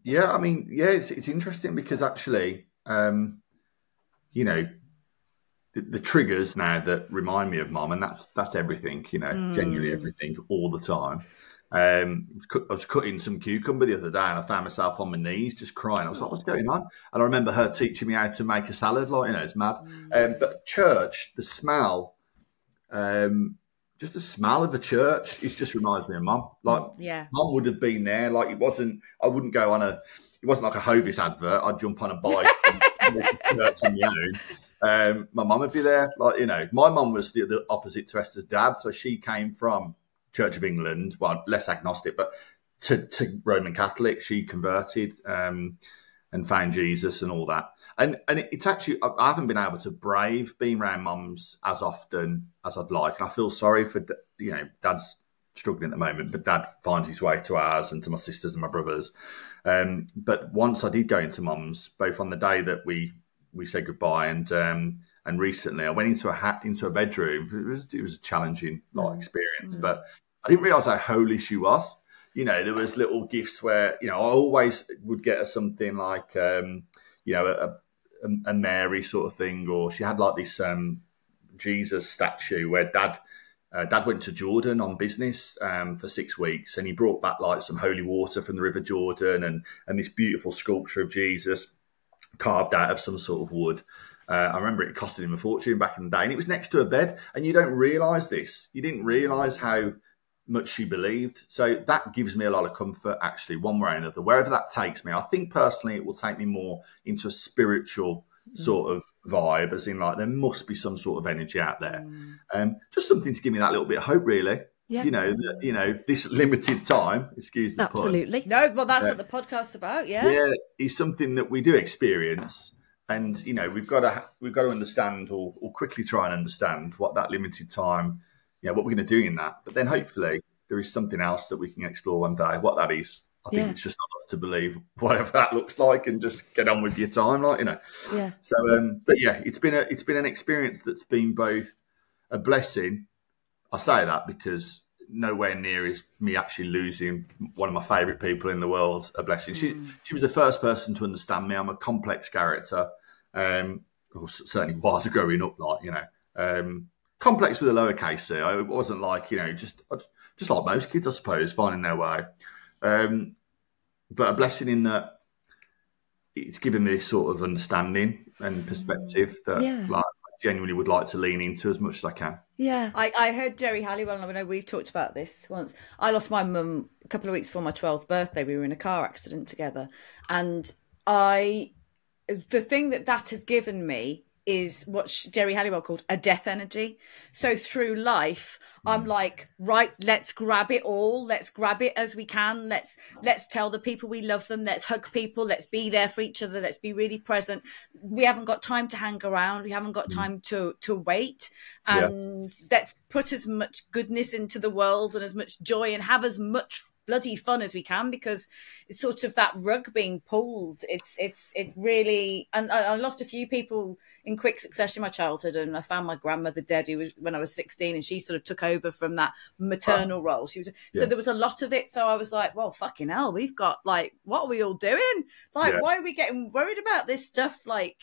Yeah, I mean, yeah, it's interesting because actually, you know, the triggers now that remind me of mum, and that's everything, you know, genuinely everything all the time. I was cutting some cucumber the other day and I found myself on my knees just crying. I was like, what's going on? And I remember her teaching me how to make a salad, like, you know, it's mad. But church, the smell, just the smell of the church, it just reminds me of mum. Like, mum would have been there. Like, I wouldn't go on it wasn't like a Hovis advert. I'd jump on a bike and go to church on my own. My mum would be there. Like, you know, my mum was the opposite to Esther's dad. So she came from Church of England, well, less agnostic, but to Roman Catholic. She converted and found Jesus and all that. And it's actually, I haven't been able to brave being around mums as often as I'd like. And I feel sorry for, you know, Dad's struggling at the moment, but Dad finds his way to ours and to my sisters and my brothers. But once I did go into mums, both on the day that we said goodbye and recently, I went into a bedroom. It was a challenging experience, but I didn't realise how holy she was. You know, there was little gifts where, you know, I always would get her something like, you know, a Mary sort of thing, or she had like this Jesus statue where Dad went to Jordan on business for 6 weeks, and he brought back like some holy water from the River Jordan and this beautiful sculpture of Jesus carved out of some sort of wood. I remember it costing him a fortune back in the day, and it was next to a bed, and you don't realise this. You didn't realise how much she believed. So that gives me a lot of comfort, actually, one way or another. Wherever that takes me, I think personally it will take me more into a spiritual sort of vibe, as in like there must be some sort of energy out there. Just something to give me that little bit of hope, really. Yeah. You know, this limited time, excuse the pun. Absolutely. No, well, that's what the podcast's about, yeah. Yeah, it's something that we do experience. And, you know, we've got to understand or quickly try and understand what that limited time, you know, what we're going to do in that. But then hopefully there is something else that we can explore one day. What that is, I think it's just not us to believe whatever that looks like and just get on with your time, like, you know. Yeah. So, but yeah, it's been an experience that's been both a blessing. I say that because nowhere near is me actually losing one of my favourite people in the world a blessing. She was the first person to understand me. I'm a complex character. Or certainly was growing up, like, you know, complex with a lowercase c. I wasn't like, you know, just like most kids, I suppose, finding their way. But a blessing in that it's given me this sort of understanding and perspective that like I genuinely would like to lean into as much as I can. Yeah. I heard Jerry Halliwell, and I know we've talked about this once. I lost my mum a couple of weeks before my 12th birthday. We were in a car accident together. And the thing that has given me is what Jerry Halliwell called a death energy. So through life, I'm like, right, let's grab it all. Let's grab it as we can. Let's tell the people we love them. Let's hug people. Let's be there for each other. Let's be really present. We haven't got time to hang around. We haven't got time to wait. And let's put as much goodness into the world and as much joy and have as much bloody fun as we can, because it's sort of that rug being pulled. It really, and I lost a few people in quick succession in my childhood, and I found my grandmother dead when I was 16, and she sort of took over from that maternal role. So there was a lot of it. So I was like, well, fucking hell, we've got, like, what are we all doing? Like, why are we getting worried about this stuff? Like,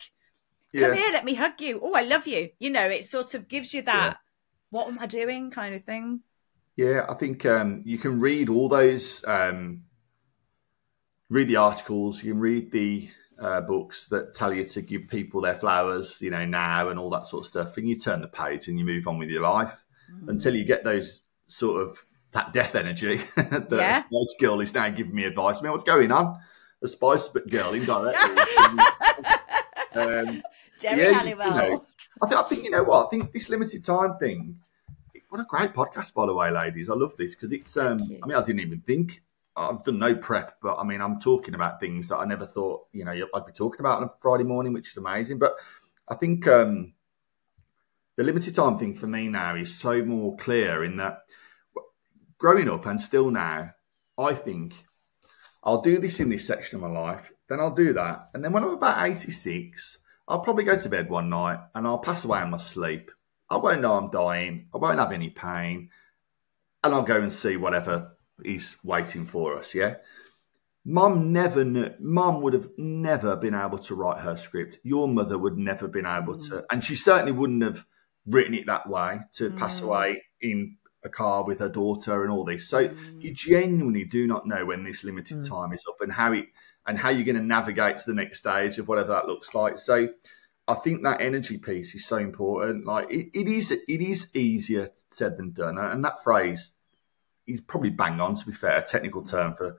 come here, let me hug you. Oh, I love you. You know, it sort of gives you that, what am I doing kind of thing. Yeah, I think you can read all those, read the articles, you can read the books that tell you to give people their flowers, you know, now and all that sort of stuff. And you turn the page and you move on with your life until you get those sort of, that death energy that a Spice Girl is now giving me advice. I mean, what's going on? A Spice Girl indirectly. Jerry Halliwell. You know, I think, you know what? I think this limited time thing, what a great podcast, by the way, ladies. I love this because it's, I mean, I didn't even think. I've done no prep, but I mean, I'm talking about things that I never thought, you know, I'd be talking about on a Friday morning, which is amazing. But I think the limited time thing for me now is so more clear in that growing up and still now, I think I'll do this in this section of my life, then I'll do that. And then when I'm about 86, I'll probably go to bed one night and I'll pass away in my sleep. I won't know I'm dying. I won't have any pain. And I'll go and see whatever is waiting for us, yeah? Mum never knew. Mum would have never been able to write her script. Your mother would never been able to, and she certainly wouldn't have written it that way to pass away in a car with her daughter and all this. So you genuinely do not know when this limited time is up and how you're going to navigate to the next stage of whatever that looks like. So I think that energy piece is so important. Like it is easier said than done, and that phrase is probably bang on. To be fair, a technical term for.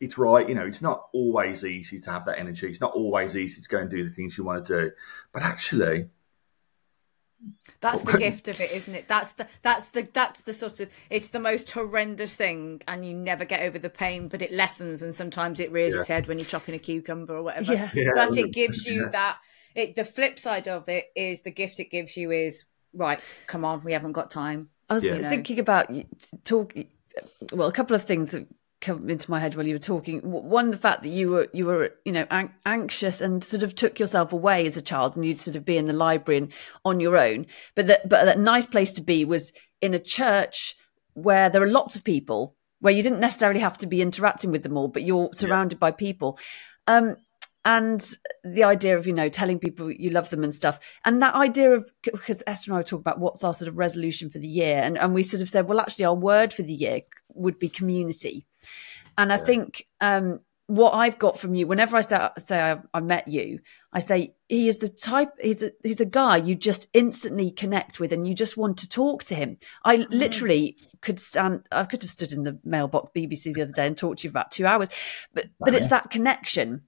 It's right, you know, it's not always easy to have that energy. It's not always easy to go and do the things you want to do. But actually, that's the gift of it, isn't it? That's the sort of, it's the most horrendous thing, and you never get over the pain, but it lessens, and sometimes it rears its head when you're chopping a cucumber or whatever. But it gives you that. The flip side of it is the gift it gives you is, right, come on, we haven't got time. I was thinking about talking. Well, a couple of things that come into my head while you were talking. One, the fact that you were you know, anxious and sort of took yourself away as a child, and you'd sort of be in the library and on your own. But that nice place to be was in a church where there are lots of people, where you didn't necessarily have to be interacting with them all, but you're surrounded by people. And the idea of, you know, telling people you love them and stuff. And that idea of, because Esther and I were talking about what's our sort of resolution for the year. And we sort of said, well, actually, our word for the year would be community. And I think what I've got from you, whenever I say I met you, I say he is the type, he's a guy you just instantly connect with, and you just want to talk to him. I literally I could have stood in the mailbox BBC the other day and talked to you for about 2 hours. But it's that connection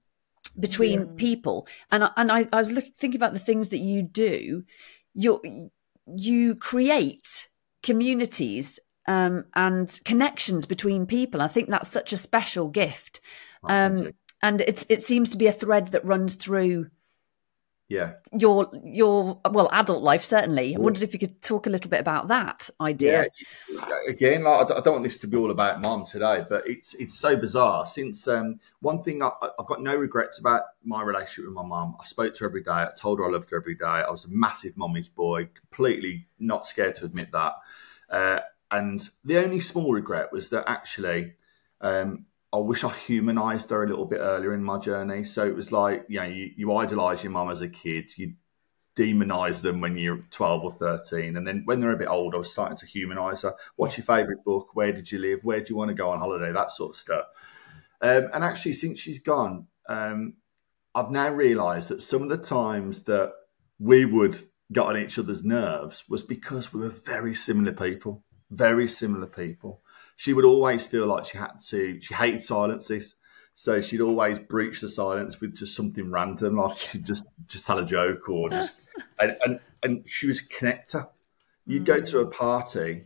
between people, and I was thinking about the things that you do. You create communities and connections between people. I think that's such a special gift, and it seems to be a thread that runs through your adult life, certainly. I wondered if you could talk a little bit about that idea. Again, like, I don't want this to be all about Mum today, but it's so bizarre. Since one thing, I've got no regrets about my relationship with my mum. I spoke to her every day. I told her I loved her every day. I was a massive mummy's boy, completely not scared to admit that. And the only small regret was that actually, I wish I humanised her a little bit earlier in my journey. So it was like, you know, you idolise your mum as a kid, you demonise them when you're 12 or 13. And then when they're a bit older, I was starting to humanise her. What's your favourite book? Where did you live? Where do you want to go on holiday? That sort of stuff. And actually, since she's gone, I've now realised that some of the times that we would get on each other's nerves was because we were very similar people. Very similar people. She would always feel like she hated silences. So she'd always breach the silence with just something random, like she'd just tell a joke or just, and she was a connector. You'd go to a party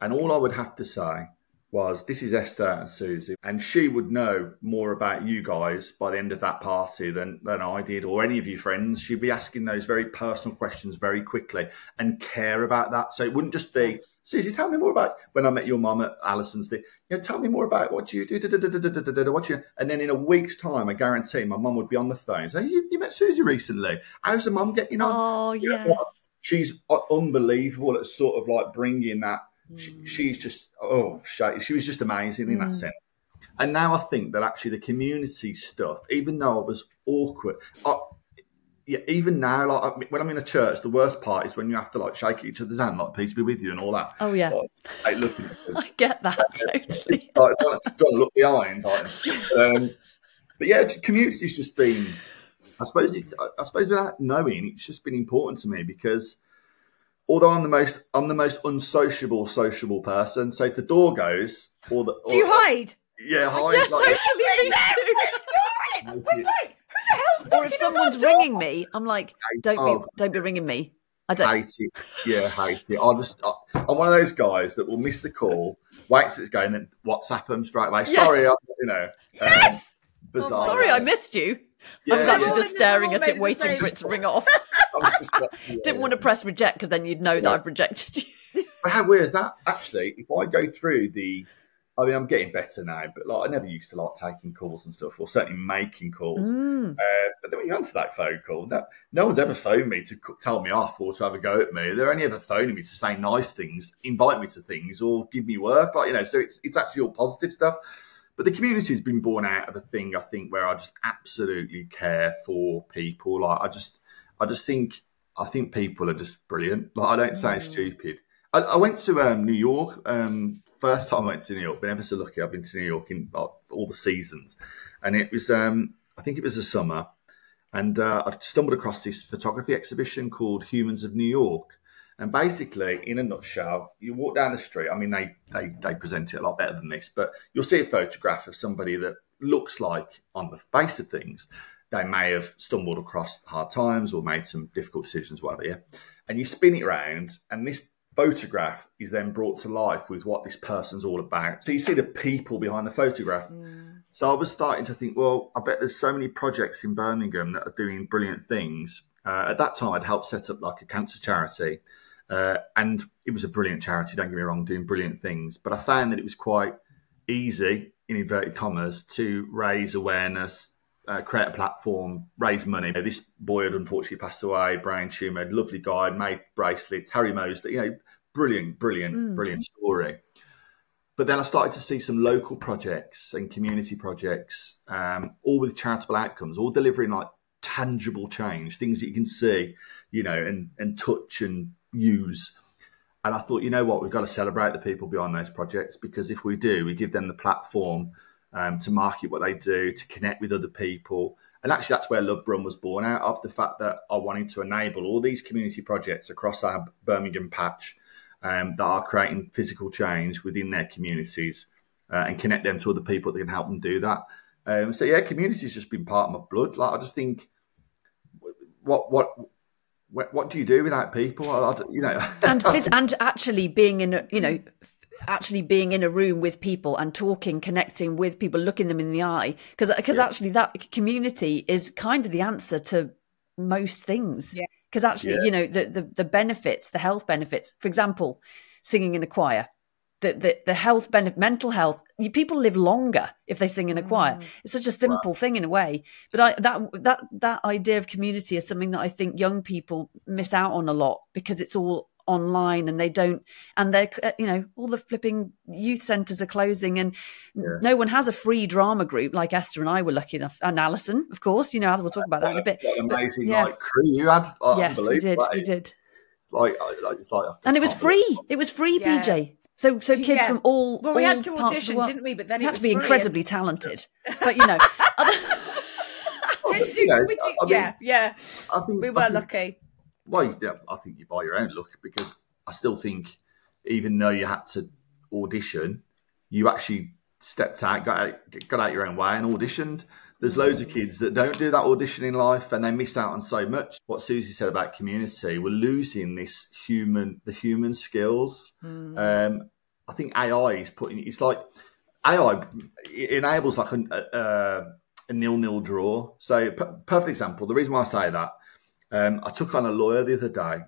and all I would have to say was, this is Esther and Susie. And she would know more about you guys by the end of that party than I did, or any of your friends. She'd be asking those very personal questions very quickly and care about that. So it wouldn't just be, Susie, tell me more about when I met your mum at Alison's thing. You know, tell me more about what you do. And then in a week's time, I guarantee my mum would be on the phone. So you met Susie recently. How's the mum getting on? Oh, yes. She's unbelievable at sort of like bringing that. She's just, she was just amazing in that sense. And now I think that actually the community stuff, even though I was awkward, even now, like when I'm in a church, the worst part is when you have to like shake each other's hand, like peace be with you and all that. Oh yeah, like looking at them. I get that totally. Like, trying to look behind. But yeah, community's just been. I suppose without knowing, it's just been important to me because although I'm the most unsociable sociable person. So if the door goes, do you hide? Yeah, hide. Yeah, totally. Or if someone's ringing me, I'm like, don't be ringing me. I don't hate it. Yeah, hate it. I'm one of those guys that will miss the call, wait till it's going, then WhatsApp them straight away. Yes. Sorry, yes. Bizarre. Sorry, I missed you. Yeah, I was actually just staring at it, waiting for it to ring off. Didn't want to press reject because then you'd know that I've rejected you. But how weird is that? Actually, if I go through I mean, I'm getting better now, but like I never used to like taking calls and stuff, or certainly making calls. But then when you answer that phone call, no one's ever phoned me to tell me off or to have a go at me. They're only ever phoning me to say nice things, invite me to things, or give me work. Like, you know, so it's actually all positive stuff. But the community's been born out of a thing, I think, where I just absolutely care for people. Like I think people are just brilliant. Like I don't sound stupid. I went to New York. First time I went to New York, been ever so lucky. I've been to New York in all the seasons, and it was I think it was the summer, and I stumbled across this photography exhibition called Humans of New York. And basically, in a nutshell, you walk down the street. I mean, they present it a lot better than this, but you'll see a photograph of somebody that looks like, on the face of things, they may have stumbled across hard times or made some difficult decisions, whatever. Yeah, and you spin it around, and this photograph is then brought to life with what this person's all about. So you see the people behind the photograph. So I was starting to think, well, I bet there's so many projects in Birmingham that are doing brilliant things. At that time, I'd helped set up like a cancer charity. And it was a brilliant charity, don't get me wrong, doing brilliant things. But I found that it was quite easy, in inverted commas, to raise awareness, create a platform, raise money. This boy had unfortunately passed away, brain tumour, lovely guy, made bracelets, Harry Mosley, you know, brilliant story. But then I started to see some local projects and community projects, all with charitable outcomes, all delivering like tangible change, things that you can see, you know, and touch and use. And I thought, you know what, we've got to celebrate the people behind those projects, because if we do, we give them the platform to market what they do, to connect with other people. And actually that's where LoveBrum was born out of, the fact that I wanted to enable all these community projects across our Birmingham patch that are creating physical change within their communities and connect them to other people that can help them do that. So yeah, community's just been part of my blood. Like I just think, what do you do without people? You know, and actually being in, actually being in a room with people and talking, connecting with people, looking them in the eye, because actually that community is kind of the answer to most things. Yeah. Because actually, you know, the benefits, the health benefits, for example, singing in a choir, the health benefit, mental health, people live longer if they sing in a choir. It's such a simple thing in a way. But that idea of community is something that I think young people miss out on a lot, because it's all online and they're, you know, all the flipping youth centres are closing, and no one has a free drama group like Esther and I were lucky enough, and Alison, of course, you know, we'll talk about that in a bit. What amazing crew you had. Yes, we did. It's like, and it was free. It was free, PJ. So kids from all we had to parts audition, of the didn't we? But then you it had was to be free incredibly talented. But you know, I think we were lucky. Well, I think you buy your own luck, because I still think, even though you had to audition, you actually stepped out, got out your own way and auditioned. There's loads of kids that don't do that audition in life, and they miss out on so much. What Susie said about community, we're losing the human skills. I think AI is it's like AI, it enables like a 0-0 draw. So perfect example. The reason why I say that, I took on a lawyer the other day.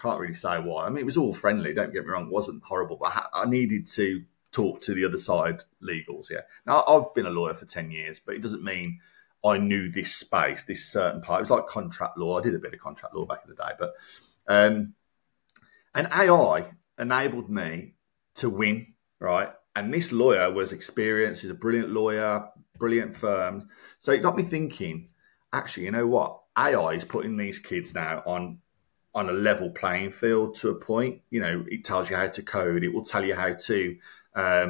Can't really say why. I mean, it was all friendly, don't get me wrong. It wasn't horrible, but I needed to talk to the other side legals. Yeah. Now, I've been a lawyer for 10 years, but it doesn't mean I knew this space, this certain part. It was like contract law. I did a bit of contract law back in the day, but and AI enabled me to win, right? And this lawyer was experienced. He's a brilliant lawyer, brilliant firm. So it got me thinking, actually, you know what? AI is putting these kids now on a level playing field to a point. You know, it tells you how to code. It will tell you how to, I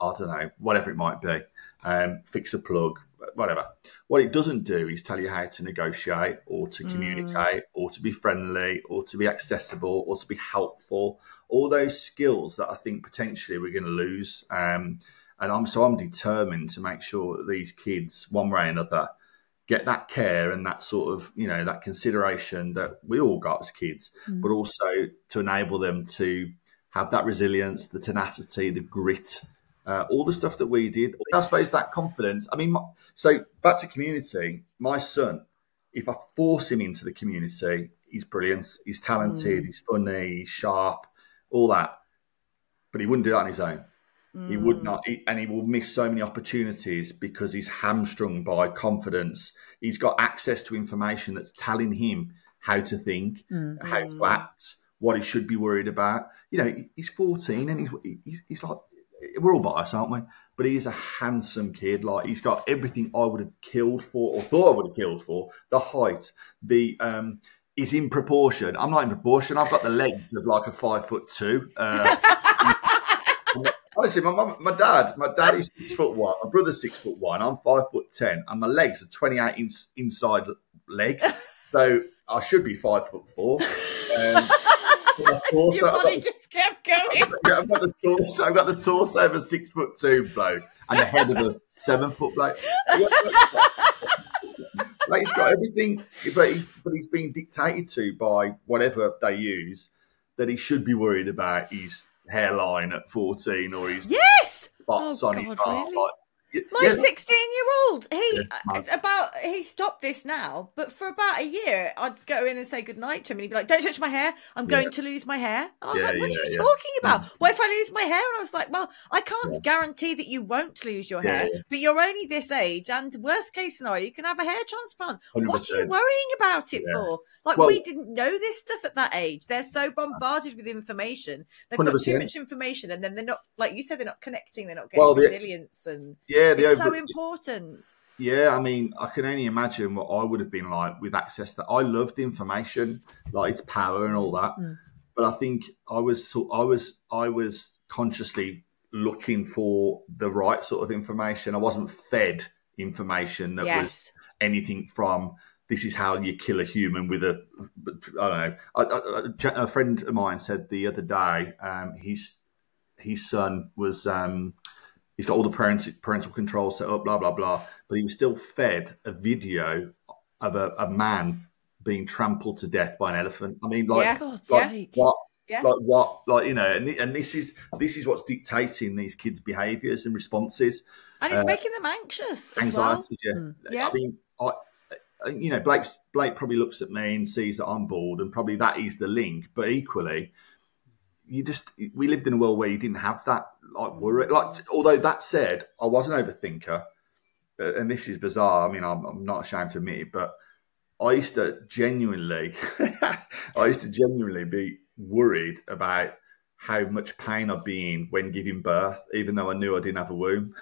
don't know, whatever it might be, fix a plug, whatever. What it doesn't do is tell you how to negotiate or to communicate or to be friendly or to be accessible or to be helpful. All those skills that I think potentially we're going to lose. And I'm determined to make sure that these kids, one way or another, get that care and that sort of, you know, that consideration that we all got as kids, but also to enable them to have that resilience, the tenacity, the grit, all the stuff that we did. I suppose that confidence. I mean, so back to community, my son, if I force him into the community, he's brilliant, he's talented, he's funny, he's sharp, all that, but he wouldn't do that on his own. He would not, and he will miss so many opportunities because he's hamstrung by confidence. He's got access to information that's telling him how to think, how to act, what he should be worried about. You know, he's 14 and he's like, we're all biased, aren't we? But he is a handsome kid. Like, he's got everything I would have killed for, or thought I would have killed for. The height, is in proportion. I'm not in proportion. I've got the legs of like a 5'2". Honestly, my dad is 6'1". My brother's 6'1". I'm 5'10", and my legs are 28 inside leg. So I should be 5'4". Your body just kept going. I've got the torso of a 6'2" bloke and the head of a 7-foot bloke. Like, he's got everything, but he's being dictated to by whatever they use that he should be worried about his hairline at 14 or his spots on his arm. Really? My 16-year-old, he stopped this now, but for about a year, I'd go in and say goodnight to him, and he'd be like, "Don't touch my hair. I'm going to lose my hair." And I was like, "What are you talking about? What if I lose my hair?" And I was like, "Well, I can't guarantee that you won't lose your hair, but you're only this age, and worst case scenario, you can have a hair transplant. 100%. What are you worrying about it for?" Like, we didn't know this stuff at that age. They're so bombarded with information. They've 100%. Got too much information, and then they're not, like you said, they're not connecting. They're not getting resilience and. It's so important. Yeah, I mean, I can only imagine what I would have been like with access that I loved information, like its power and all that. But I think I was consciously looking for the right sort of information. I wasn't fed information that was anything from this is how you kill a human with a, I don't know. A friend of mine said the other day, his son was. He's got all the parental control set up, blah, blah, blah. But he was still fed a video of a man being trampled to death by an elephant. I mean, like, what, you know, and this is what's dictating these kids' behaviours and responses. And it's making them anxious as anxiety, well. I mean, you know, Blake probably looks at me and sees that I'm bald, and probably that is the link. But equally, we lived in a world where you didn't have that worry. Like, although that said, I was an overthinker, and this is bizarre. I mean, I'm not ashamed to admit it, but I used to genuinely be worried about how much pain I'd be in when giving birth, even though I knew I didn't have a womb.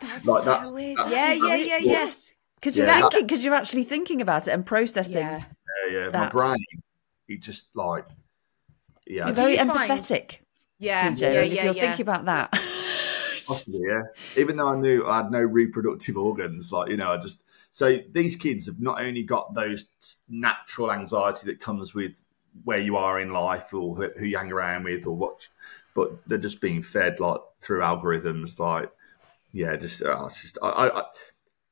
That's like so weird. Yes. Because you're actually thinking about it and processing. Yeah. My brain, it just like. Yeah, you're very empathetic. PJ, if you're thinking about that. Possibly, yeah. Even though I knew I had no reproductive organs, like, you know, so these kids have not only got those natural anxiety that comes with where you are in life or who you hang around with or watch, but they're just being fed like through algorithms, like,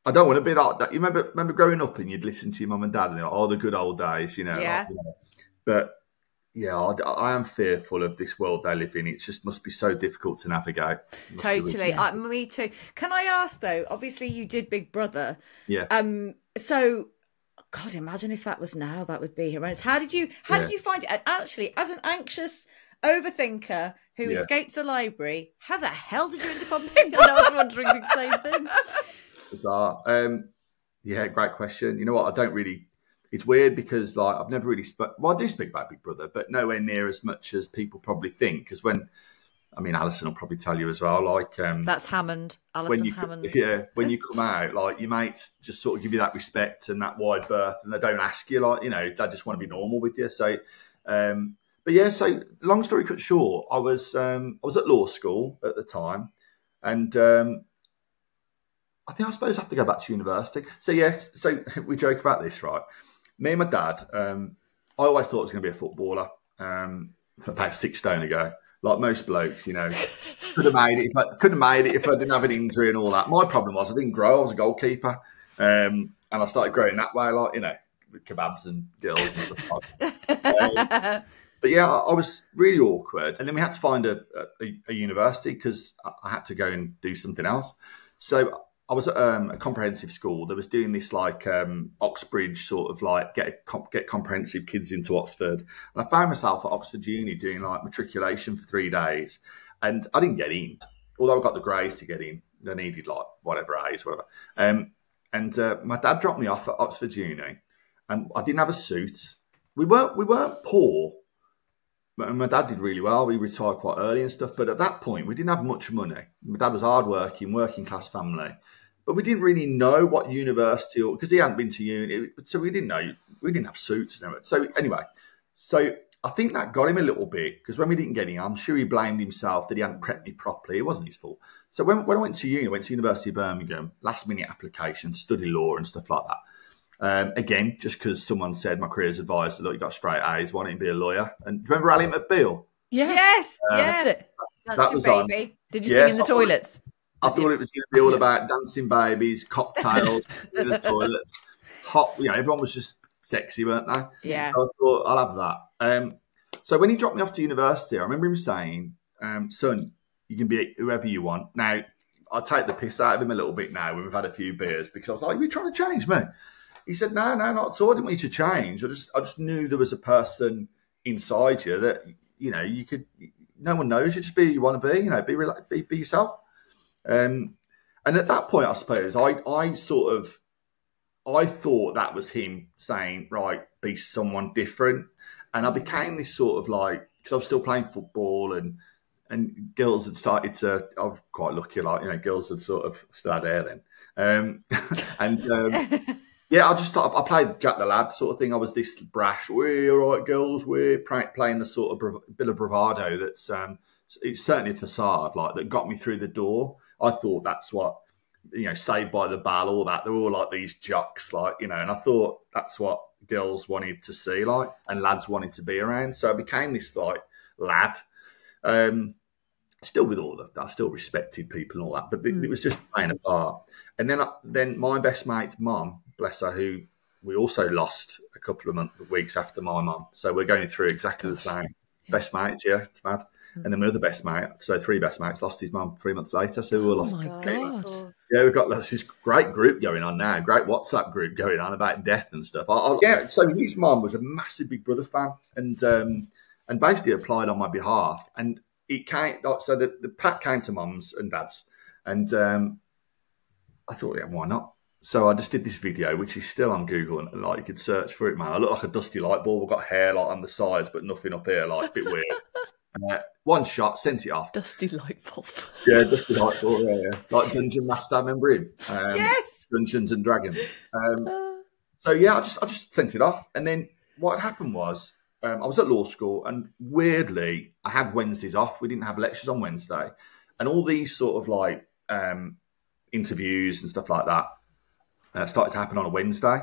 I don't want to be like that. You remember growing up and you'd listen to your mum and dad and they're like, oh, the good old days, you know. Yeah. Like, you know. But yeah, I am fearful of this world they live in. It just must be so difficult to navigate. Totally. Me too. Can I ask though, obviously you did Big Brother. Yeah. So God, imagine if that was now, that would be horrendous. How did you find it? And actually, as an anxious overthinker who escaped the library, how the hell did you end up on Big Brother? I was wondering the same thing. Bizarre. Yeah, great question. You know what? It's weird because like I've never really I do speak about Big Brother, but nowhere near as much as people probably think. Because Alison will probably tell you as well. Like that's Hammond, Alison Hammond. Yeah, when you come out, like your mates just sort of give you that respect and that wide berth, and they don't ask you, like, you know, they just want to be normal with you. So, but yeah. So long story cut short, I was at law school at the time, and I suppose I have to go back to university. So so we joke about this, right? Me and my dad, I always thought I was going to be a footballer about 6 stone ago. Like most blokes, you know, could have made it if I didn't have an injury and all that. My problem was I didn't grow. I was a goalkeeper. And I started growing that way, like, you know, with kebabs and girls and stuff like that. But yeah, I was really awkward. And then we had to find a university because I had to go and do something else. So I was at a comprehensive school that was doing this like Oxbridge sort of like get comprehensive kids into Oxford. And I found myself at Oxford Uni doing like matriculation for 3 days, and I didn't get in. although I got the grades to get in, I needed like whatever A's, whatever. And my dad dropped me off at Oxford Uni, and I didn't have a suit. We weren't poor. My dad did really well. We retired quite early and stuff. But at that point, we didn't have much money. My dad was hardworking, working class family. But we didn't really know what university, because he hadn't been to uni. So we didn't know. We didn't have suits. So anyway, I think that got him a little bit, because when we didn't get in, I'm sure he blamed himself that he hadn't prepped me properly. It wasn't his fault. So when I went to uni, I went to University of Birmingham, last minute application, study law and stuff like that. Again, just because someone said my careers advisor, look, you got straight A's, why don't you be a lawyer? And do you remember Ali McBeal? Yeah. Yes, That's that was on. Did you sing in the toilets? I thought it was going to be all about dancing babies, cocktails in the toilets, hot. Everyone was just sexy, weren't they? Yeah. So I thought I'll have that. So when he dropped me off to university, I remember him saying, "Son, you can be whoever you want." Now I'll take the piss out of him a little bit now when we've had a few beers, because I was like, "Are you trying to change me?" He said, no, not at all. I didn't want you to change. I just knew there was a person inside you that, you could, no one knows you, just be who you want to be, be yourself. And at that point, I suppose, I thought that was him saying, right, be someone different. And I became this sort of like, because I was still playing football and girls had started to, I was quite lucky, girls had sort of still had hair then. Yeah, I played Jack the Lad sort of thing. I was this brash, we're all right, girls, we're playing the sort of bit of bravado that's it's certainly a facade, like, that got me through the door. I thought that's what, Saved by the Bell, all that. They're all like these jocks, like, and I thought that's what girls wanted to see, like, and lads wanted to be around. So I became this, like, lad. Still with all that, I still respected people and all that, but it was just playing a part. And then my best mate's mum, bless her, who we also lost a couple of weeks after my mum. So we're going through exactly the same. Best mates, yeah, it's mad. And then my other best mate, so 3 best mates, lost his mum 3 months later. So we all lost. Oh my God. Yeah, we've got this great group going on now, great WhatsApp group going on about death and stuff. Yeah, so his mum was a massive Big Brother fan, and basically applied on my behalf. And it came, so the pack came to mums and dads, and I thought, yeah, why not? So I just did this video, which is still on Google, and like, you could search for it, man. I look like a dusty light bulb. I've got hair like on the sides, but nothing up here, like, a bit weird. One shot, sent it off. Dusty light bulb. Yeah, dusty light bulb. Yeah. Like Dungeon Master, remember him? Yes. Dungeons and Dragons. So yeah, I just sent it off, and then what happened was, I was at law school, and weirdly, I had Wednesdays off. We didn't have lectures on Wednesday, and all these sort of like interviews and stuff like that started to happen on a Wednesday.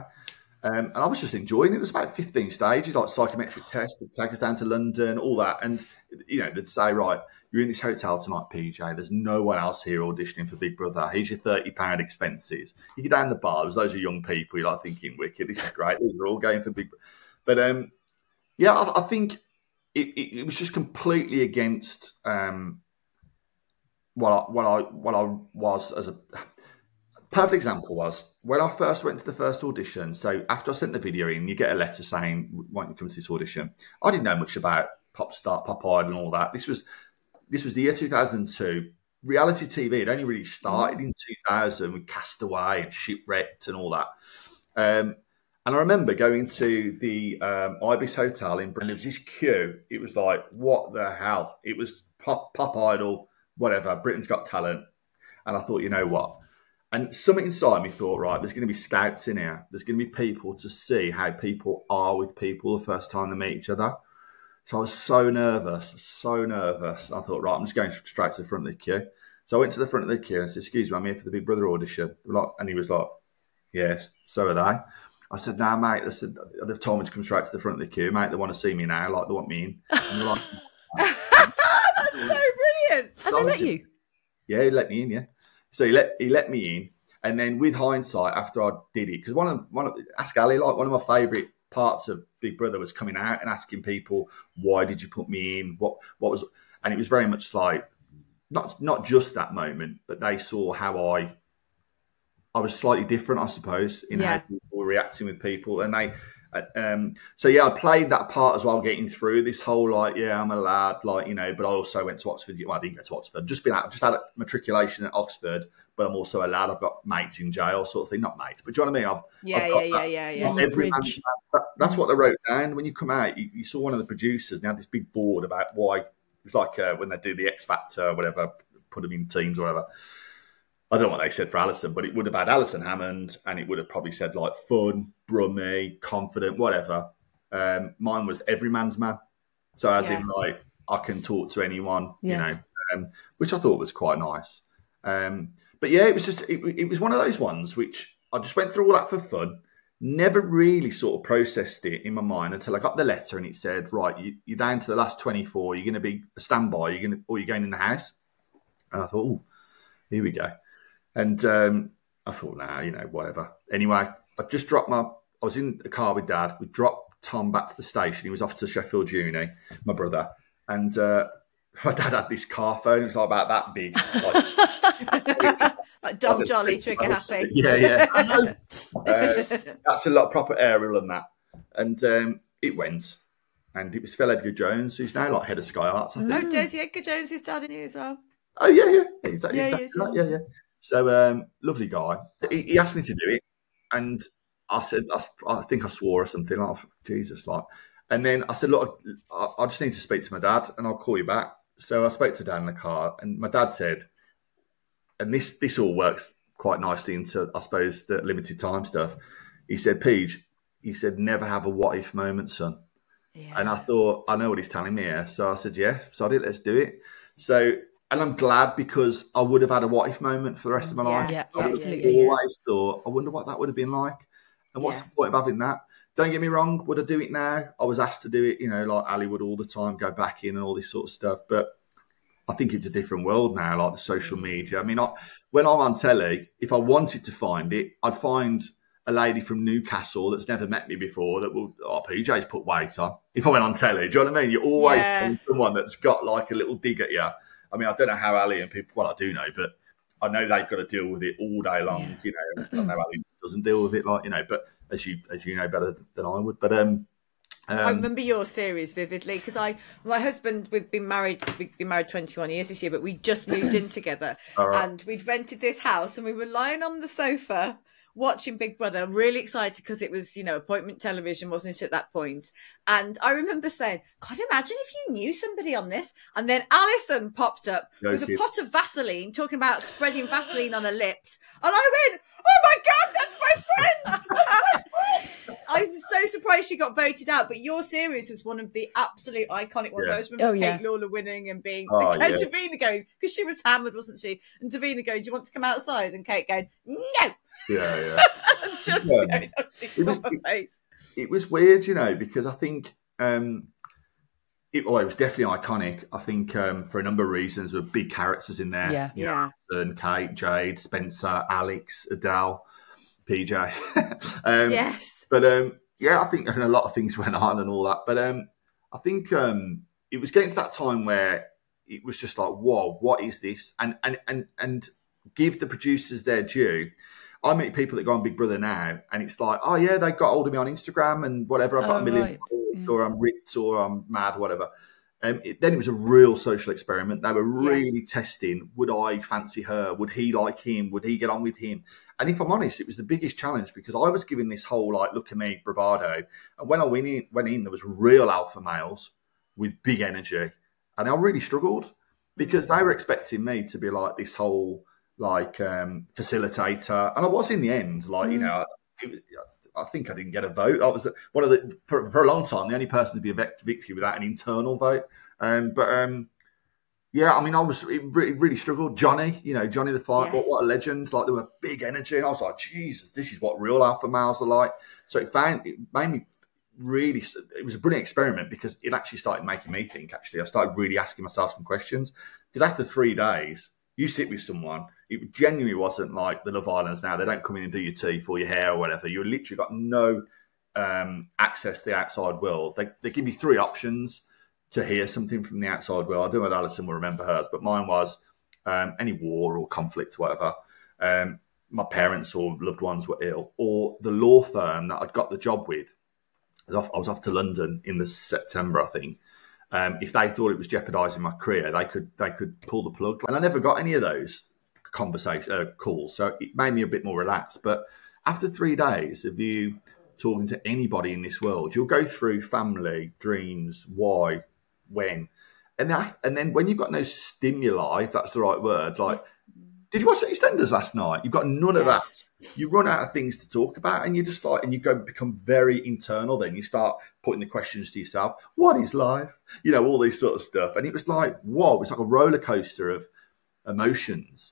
And I was just enjoying it. There was about 15 stages, like psychometric tests, that take us down to London, all that. And, they'd say, right, you're in this hotel tonight, PJ. There's no one else here auditioning for Big Brother. Here's your £30 expenses. You get down the bar, there's loads of young people. You're like thinking, wicked, this is great. They're all going for Big Brother. But, yeah, I think it was just completely against what I was as a... Perfect example was when I first went to the first audition. So after I sent the video in, you get a letter saying, why don't you come to this audition? I didn't know much about pop idol and all that. This was the year 2002. Reality TV had only really started in 2000 with Castaway and Shipwrecked and all that. And I remember going to the Ibis Hotel in Britain. There was this queue. It was like, what the hell? It was pop idol, whatever, Britain's Got Talent. And I thought, you know what? And something inside me thought, right, there's going to be scouts in here. There's going to be people to see how people are with people the first time they meet each other. So I was so nervous. I thought, right, I'm just going straight to the front of the queue. So I went to the front of the queue and I said, excuse me, I'm here for the Big Brother audition. And he was like, yes, so are they. I said, no, mate. They've told me to come straight to the front of the queue, mate. They want to see me now, like they want me in. And they're like, that's so brilliant. And they let you? Yeah, he let me in, yeah. So he let me in, and then with hindsight, after I did it, because one of Ask Ali, like one of my favourite parts of Big Brother was coming out and asking people, why did you put me in? What was, and it was very much like not just that moment, but they saw how I was slightly different, I suppose, in how people were reacting with people, and So yeah, I played that part as well, getting through this whole like, yeah, I'm a lad, like, you know, but I also went to Oxford. Well, I didn't go to Oxford. Just had a matriculation at Oxford, but I'm also a lad. I've got mates in jail, sort of thing. Not mates, but do you know what I mean? Yeah. Every man, that's what they wrote down. When you come out, you saw one of the producers, and they had this big board about why. It's like when they do the X Factor or whatever, put them in teams or whatever. I don't know what they said for Alison, but it would have had Alison Hammond, and it would have probably said like fun, Brummie, confident, whatever. Mine was every man's man. So as in like, I can talk to anyone, you know, which I thought was quite nice. But yeah, it was just, it was one of those ones which I just went through all that for fun. Never really sort of processed it in my mind until I got the letter and it said, right, you're down to the last 24. You're going to be a standby. Or you're going in the house. And I thought, oh, here we go. And I thought, nah, you know, whatever. Anyway, I was in the car with Dad. We dropped Tom back to the station. He was off to Sheffield Uni, my brother. And my dad had this car phone. It was like about that big. Like Dom Jolly, Trigger Happy. Yeah. That's a lot of proper aerial and that. And it went. And it was Phil Edgar Jones, who's now like head of Sky Arts, I think. Oh, Daisy Edgar Jones is dad in you as well. Oh, yeah. Exactly. Yeah. Yeah. So, lovely guy. He asked me to do it, and I said, I think I swore or something. Like, Jesus, like. And then I said, look, I just need to speak to my dad, and I'll call you back. So I spoke to Dad in the car, and my dad said, and this all works quite nicely into, I suppose, the limited time stuff. He said, Peach, he said, never have a what if moment, son. Yeah. And I thought, I know what he's telling me here. So I said, yeah, so let's do it. So. And I'm glad, because I would have had a what if moment for the rest of my life. Yeah, I would have always thought, I wonder what that would have been like. And what's the point of having that? Don't get me wrong, would I do it now? I was asked to do it, you know, like Ali would all the time, go back in and all this sort of stuff. But I think it's a different world now, like the social media. I mean, when I'm on telly, if I wanted to find it, I'd find a lady from Newcastle that's never met me before that will, PJ's put weight on. If I went on telly, do you know what I mean? You always find someone that's got like a little dig at you. I mean, I don't know how Ali and people, well, I do know, but I know they've got to deal with it all day long, you know. I know Ali doesn't deal with it, like, you know, but as you know better than I would. But I remember your series vividly, because my husband, we've been married 21 years this year, but we just moved in together. And we'd rented this house, and we were lying on the sofa watching Big Brother, really excited because it was, you know, appointment television, wasn't it, at that point? And I remember saying, God, imagine if you knew somebody on this. And then Alison popped up with a pot of Vaseline, talking about spreading Vaseline on her lips. And I went, oh my God, that's my friend! I'm so surprised she got voted out, but your series was one of the absolute iconic ones. I always remember Kate Lawler winning and being, and Davina going, because she was hammered, wasn't she? And Davina going, do you want to come outside? And Kate going, no. Yeah. Just face. It was weird, you know, because I think it was definitely iconic. I think for a number of reasons, there were big characters in there. Yeah. And Kate, Jade, Spencer, Alex, Adele, PJ. Yes. But I think a lot of things went on and all that. But I think it was getting to that time where it was just like, whoa, what is this? And give the producers their due. I meet people that go on Big Brother now, and it's like, oh yeah, they got hold of me on Instagram and whatever. I've got a million followers, or I'm ripped, or I'm mad, whatever. Then it was a real social experiment. They were really testing: would I fancy her? Would he like him? Would he get on with him? And if I'm honest, it was the biggest challenge, because I was given this whole like, look at me, bravado. And when I went in, there was real alpha males with big energy, and I really struggled, because they were expecting me to be like this whole like facilitator, and I was in the end, like, you know, I think I didn't get a vote. I was one of the for a long time the only person to be a victory without an internal vote. Yeah, I mean, it really struggled. Johnny the Fight, what a legend! Like, there were big energy, and I was like, Jesus, this is what real alpha males are like. So it made me really. It was a brilliant experiment, because it actually started making me think. Actually, I started really asking myself some questions, because after 3 days, you sit with someone. It genuinely wasn't like the Love Islands now. They don't come in and do your teeth or your hair or whatever. You literally got no access to the outside world. They give you 3 options to hear something from the outside world. I don't know whether Alison will remember hers, but mine was any war or conflict or whatever. My parents or loved ones were ill, or the law firm that I'd got the job with I was off to London in the September, I think. If they thought it was jeopardising my career, they could pull the plug. And I never got any of those calls, so it made me a bit more relaxed. But after 3 days of you talking to anybody in this world, you'll go through family, dreams, why, when, and then when you've got no stimuli, if that's the right word, like, did you watch the EastEnders last night? You've got none of that. You run out of things to talk about, and you just and you become very internal. Then you start putting the questions to yourself: what is life? You know, all this sort of stuff. And it was like, whoa, it's like a roller coaster of emotions.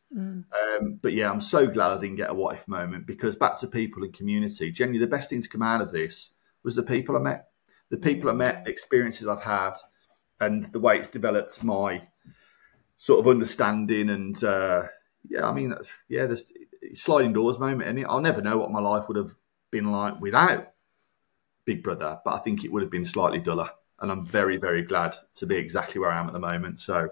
But yeah, I'm so glad I didn't get a what if moment, because back to people and community, generally the best thing to come out of this was the people I met. The people I met, experiences I've had, and the way it's developed my sort of understanding. And there's sliding doors moment, and I'll never know what my life would have been like without Big Brother, but I think it would have been slightly duller. And I'm very, very glad to be exactly where I am at the moment. So,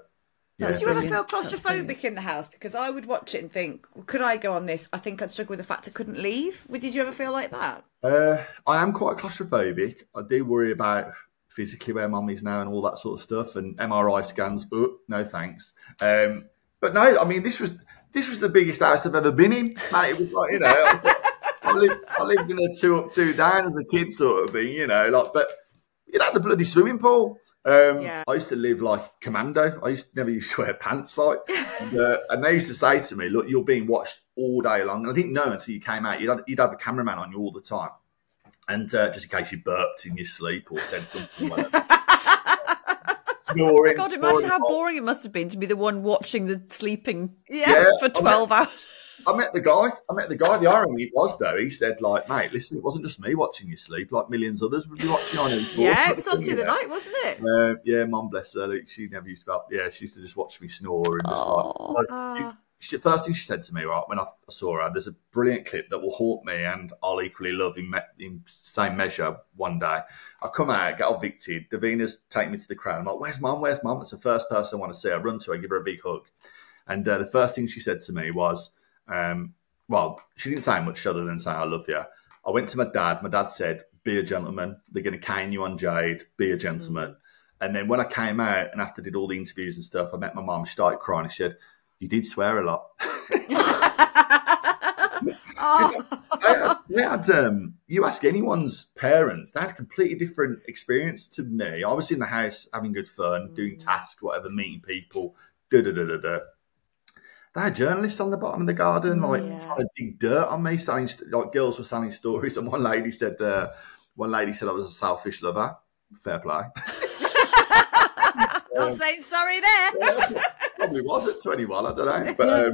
yeah. Did you ever feel claustrophobic in the house? Because I would watch it and think, well, could I go on this? I think I'd struggle with the fact I couldn't leave. Did you ever feel like that? I am quite claustrophobic. I do worry about physically where mum is now and all that sort of stuff, and MRI scans, but no thanks. But no, I mean, this was the biggest house I've ever been in, mate. It was like, you know, I lived in a 2 up, 2 down as a kid sort of thing, you know, like, but you had the bloody swimming pool. I used to live like commando. I never used to wear pants, like, and they used to say to me, look, you're being watched all day long. And I didn't know until you came out. You'd have a cameraman on you all the time. And just in case you burped in your sleep or said something like that. Snoring, God, imagine how boring it must have been to be the one watching the sleeping for 12 hours. I met the guy. The irony was, though, he said, like, mate, listen, it wasn't just me watching you sleep. Like millions of others would be watching on it. Yeah, it was on through the night, wasn't it? Yeah, Mum, bless her. Like, she never used to. She used to just watch me snore. And just first thing she said to me, right, when I saw her, there's a brilliant clip that will haunt me and I'll equally love in same measure one day. I come out, get evicted. Davina's taking me to the crowd. I'm like, where's Mum? Where's Mum? It's the first person I want to see. I run to her, give her a big hug. And the first thing she said to me was, well, she didn't say much other than say, I love you. I went to my dad. My dad said, be a gentleman. They're going to cane you on Jade. Be a gentleman. And then when I came out and after I did all the interviews and stuff, I met my mum. She started crying. She said, you did swear a lot. You ask anyone's parents, they had a completely different experience to me. I was in the house having good fun, doing tasks, whatever, meeting people, They had journalists on the bottom of the garden, trying to dig dirt on me, like girls were selling stories. And one lady said I was a selfish lover. Fair play. Not saying sorry there. Probably was at 21, I don't know. But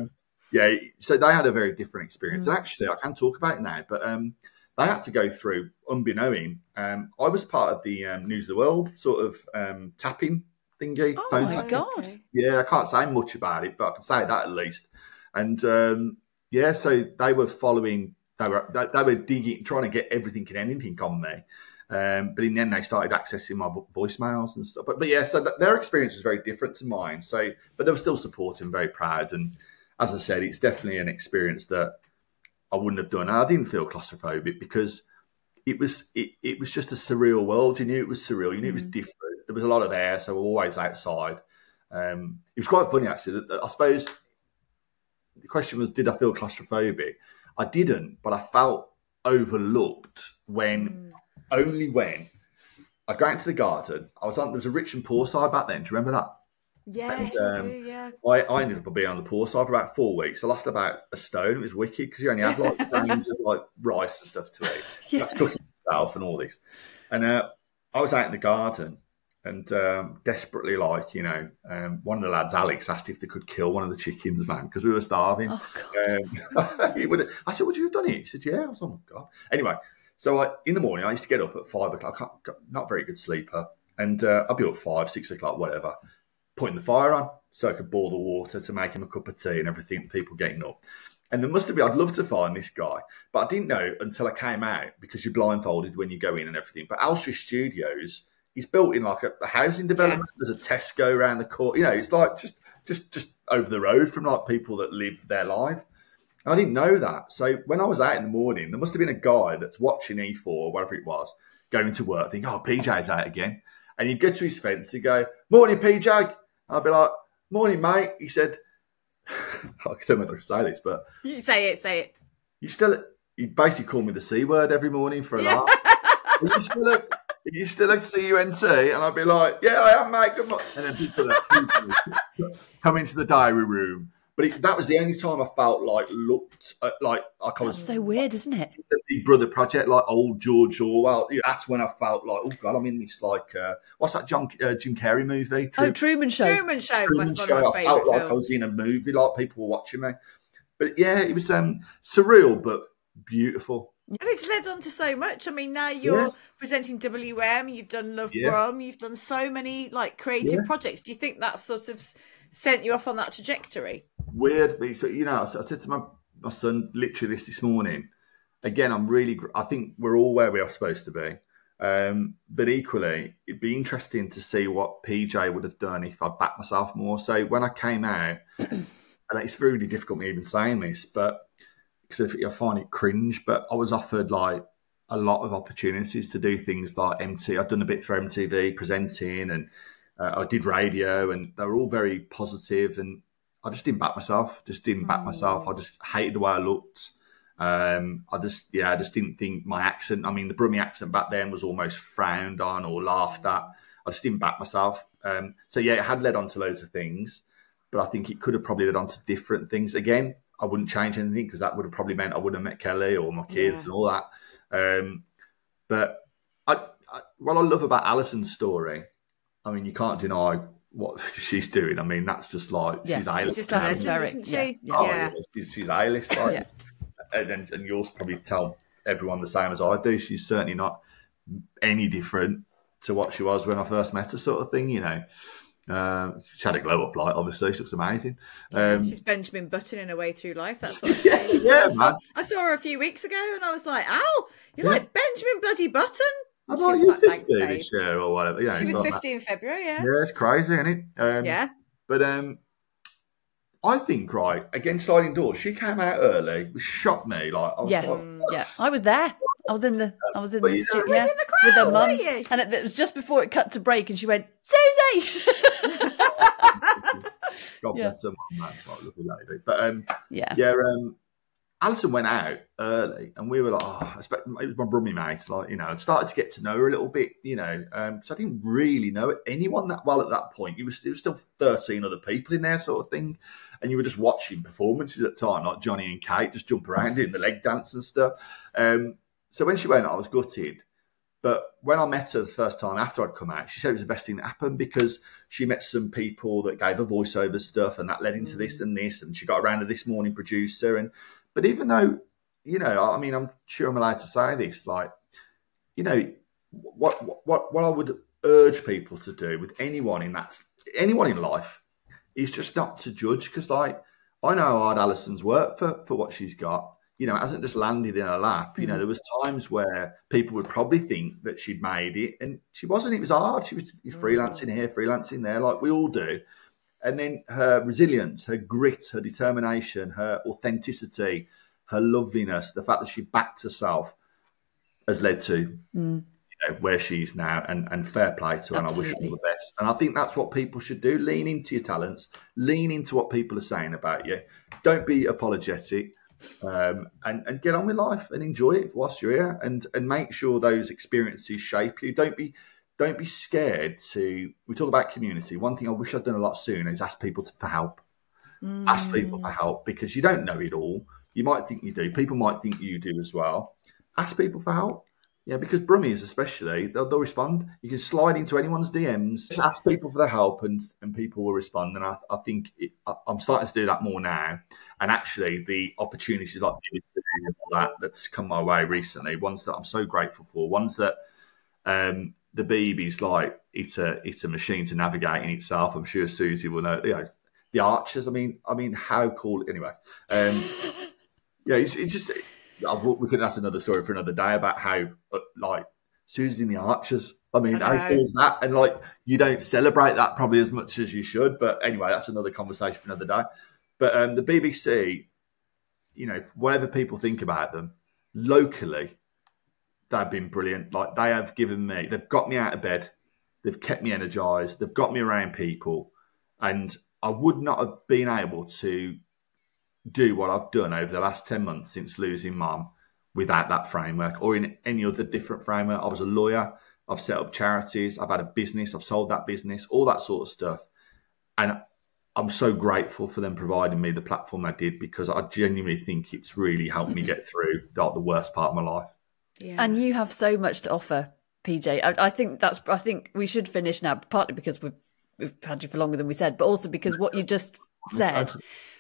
so they had a very different experience. And actually, I can talk about it now, but they had to go through, unbeknowing. I was part of the News of the World sort of tapping thingy. Oh my God. Yeah, I can't say much about it, but I can say that at least. And so they were following, they were digging, trying to get everything and anything on me. But in the end, they started accessing my voicemails and stuff. But yeah, so their experience was very different to mine. So, but they were still supportive and very proud. And as I said, it's definitely an experience that I wouldn't have done. And I didn't feel claustrophobic because it was just a surreal world. You knew it was surreal. You knew it was different. There was a lot of air, so we're always outside. It was quite funny, actually. I suppose the question was, did I feel claustrophobic? I didn't, but I felt overlooked only when I'd go into the garden. There was a rich and poor side back then. Do you remember that? Yes, and, I do, yeah. I ended up being on the poor side for about 4 weeks. I lost about a stone. It was wicked because you only had like grains of like rice and stuff to eat. You had to cook yourself and all this. And I was out in the garden and desperately, like, you know, one of the lads, Alex, asked if they could kill one of the chickens, man, because we were starving. Oh, God. I said, would you have done it? He said, yeah. I was, oh, my God. Anyway, so in the morning, I used to get up at 5 o'clock. Not a very good sleeper. And I'd be up 5, 6 o'clock, whatever, putting the fire on so I could boil the water to make him a cup of tea and everything, people getting up. And there must have been, I'd love to find this guy, but I didn't know until I came out because you're blindfolded when you go in and everything. But Alstria Studios, he's built in like a housing development. Yeah. There's a Tesco around the court. You know, it's like just over the road from like people that live their life. I didn't know that. So when I was out in the morning, there must have been a guy that's watching E4 or whatever it was, going to work, think, oh, PJ's out again. And he'd get to his fence, he'd go, morning, PJ. I'd be like, morning, mate. He said, I don't know whether to say this, but... You say it. You basically call me the C word every morning for a laugh. Are you still a CUNT? And I'd be like, yeah, I am, mate. Good morning. And then people come into the diary room. But that was the only time I felt looked like I was. That's so weird, isn't it? The Big Brother project, like old George Orwell. That's when I felt like, oh God, I'm in this what's that Jim Carrey movie? Truman Show. Truman Show. Truman Show. I felt like I was in a movie, like people were watching me. But yeah, it was surreal but beautiful. And it's led on to so much. I mean, now you're presenting WM, you've done LoveBrum, you've done so many creative projects. Do you think that sort of sent you off on that trajectory? Weird. So, I said to my son literally this morning, again, I think we're all where we are supposed to be. But equally, it'd be interesting to see what PJ would have done if I backed myself more. So when I came out, and it's really difficult me even saying this, but because I find it cringe, but I was offered a lot of opportunities to do things like I've done a bit for MTV presenting, and I did radio, and they were all very positive, and I just didn't back myself. I just hated the way I looked. I just didn't think my accent, I mean, the Brummie accent back then was almost frowned on or laughed at. I just didn't back myself. So yeah, it had led on to loads of things, but I think it could have probably led on to different things. Again, I wouldn't change anything because that would have probably meant I wouldn't have met Kelly or my kids and all that. But what I love about Alison's story, I mean, you can't deny what she's doing. I mean, that's just she's A-list. She's just atmospheric, isn't she? She's A-list. And you'll probably tell everyone the same as I do. She's certainly not any different to what she was when I first met her, sort of thing, she had a glow up light, obviously. She looks amazing. She's Benjamin Buttoning her way through life. That's what I'm saying. Man. I saw her a few weeks ago and I was like, Al, you're like Benjamin bloody Button. I'm like, you 50 this year or whatever. She was 50 in February, Yeah, it's crazy, isn't it? But I think, again, sliding doors, she came out early, which shocked me. I was there. I was in the studio with her mum, and it was just before it cut to break, and she went, Susie. God bless her mum, man, lovely lady. But Alison went out early, and we were like, it was my Brummie mate. I started to get to know her a little bit, so I didn't really know anyone that well at that point. There was still 13 other people in there, sort of thing. And you were just watching performances at the time, like Johnny and Kate just jump around doing the leg dance and stuff. So when she went, I was gutted. But when I met her the first time after I'd come out, she said it was the best thing that happened because she met some people that gave her voiceover stuff, and that led into this and this, and she got around to This Morning producer. But even though, I mean, I'm sure I'm allowed to say this, what I would urge people to do with anyone in life is just not to judge, because I know how hard Alison's worked for what she's got. It hasn't just landed in her lap. There was times where people would probably think that she'd made it, and she wasn't. It was hard. She was freelancing here, freelancing there, like we all do. And then her resilience, her grit, her determination, her authenticity, her loveliness, the fact that she backed herself has led to where she's now, and fair play to her, and I wish her all the best. And I think that's what people should do. Lean into your talents, lean into what people are saying about you. Don't be apologetic, and get on with life and enjoy it whilst you're here, and make sure those experiences shape you. Don't be scared to, we talk about community. One thing I wish I'd done a lot sooner is ask people for help. Ask people for help, because you don't know it all. You might think you do. People might think you do as well. Ask people for help. Yeah, because Brummies especially, they'll respond. You can slide into anyone's DMs, just ask people for their help, and people will respond. And I think I'm starting to do that more now. And actually, the opportunities like this and all that's come my way recently, ones that I'm so grateful for, ones that the baby's it's a machine to navigate in itself. I'm sure Susie will know. The Archers. I mean, how cool. Anyway, it's just. That's another story for another day about how Susie's in the Archers. I mean, how cool is that? And you don't celebrate that probably as much as you should. But anyway, that's another conversation for another day. But the BBC you know, whatever people think about them, locally, they've been brilliant. Like, they have given me, they've got me out of bed, they've kept me energized, they've got me around people, and I would not have been able to do what I've done over the last 10 months since losing mum without that framework, or in any other different framework. I was a lawyer, I've set up charities, I've had a business, I've sold that business, all that sort of stuff. And I'm so grateful for them providing me the platform I did, because I genuinely think it's really helped me get through the worst part of my life. Yeah. And you have so much to offer, PJ. I think we should finish now, partly because we've had you for longer than we said, but also because what you just said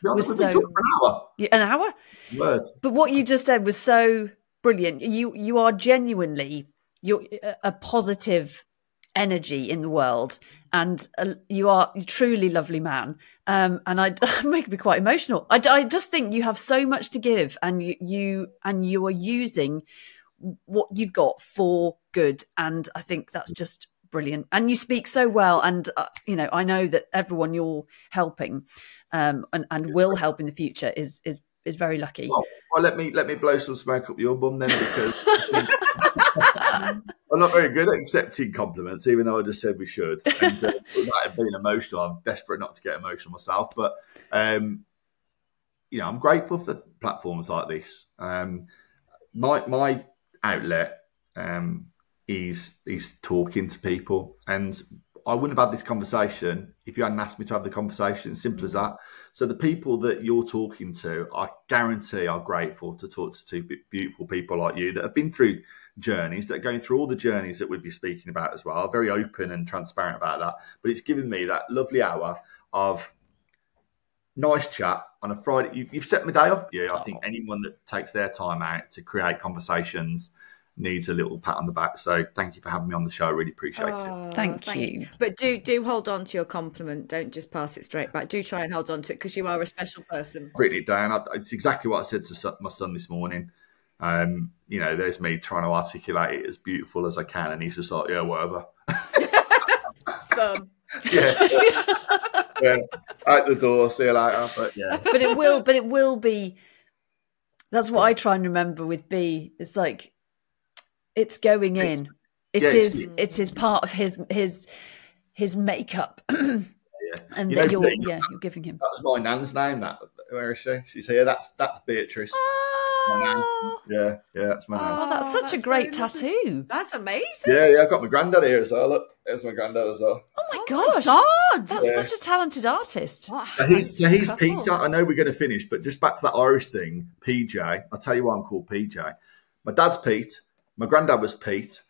was so... For an hour. An hour? Words. But what you just said was so brilliant. You are genuinely a positive energy in the world, and you are a truly lovely man. And I make me quite emotional. I just think you have so much to give, and you are using what you've got for good, and I think that's just brilliant. And you speak so well, and you know, I know that everyone you're helping and will help in the future is very lucky. Well, let me blow some smoke up your bum then, because I'm not very good at accepting compliments, even though I just said we should. And without being emotional, I'm desperate not to get emotional myself. But you know, I'm grateful for platforms like this. My outlet is talking to people, and I wouldn't have had this conversation if you hadn't asked me to have the conversation. Simple as that. So the people that you're talking to, I guarantee, are grateful to talk to two beautiful people like you that have been through journeys, that are going through all the journeys that we'd be speaking about as well. Very open and transparent about that. But it's given me that lovely hour of nice chat on a Friday. You've set my day up. Yeah, I think anyone that takes their time out to create conversations needs a little pat on the back. So thank you for having me on the show. I really appreciate it. Thank you. But do hold on to your compliment. Don't just pass it straight back. Do try and hold on to it, because you are a special person. Written it down. It's exactly what I said to my son this morning. You know, there's me trying to articulate it as beautiful as I can, and he's just like, yeah, whatever. Yeah, out the door, see you later. But yeah, but it will be. That's what I try and remember with B. It's like, it's going in. It is part of his makeup, and you that know, you're giving him. That was my nan's name. Where is she? She's here. That's Beatrice. My nan. Yeah, that's my nan. Oh, that's such a great tattoo. That's amazing. Yeah, I've got my granddad here as well. Look, there's my granddad as well. Oh my gosh, that's such a talented artist. So he's Peter. I know we're going to finish, but just back to that Irish thing, PJ. I'll tell you why I'm called PJ. My dad's Pete. My granddad was Pete.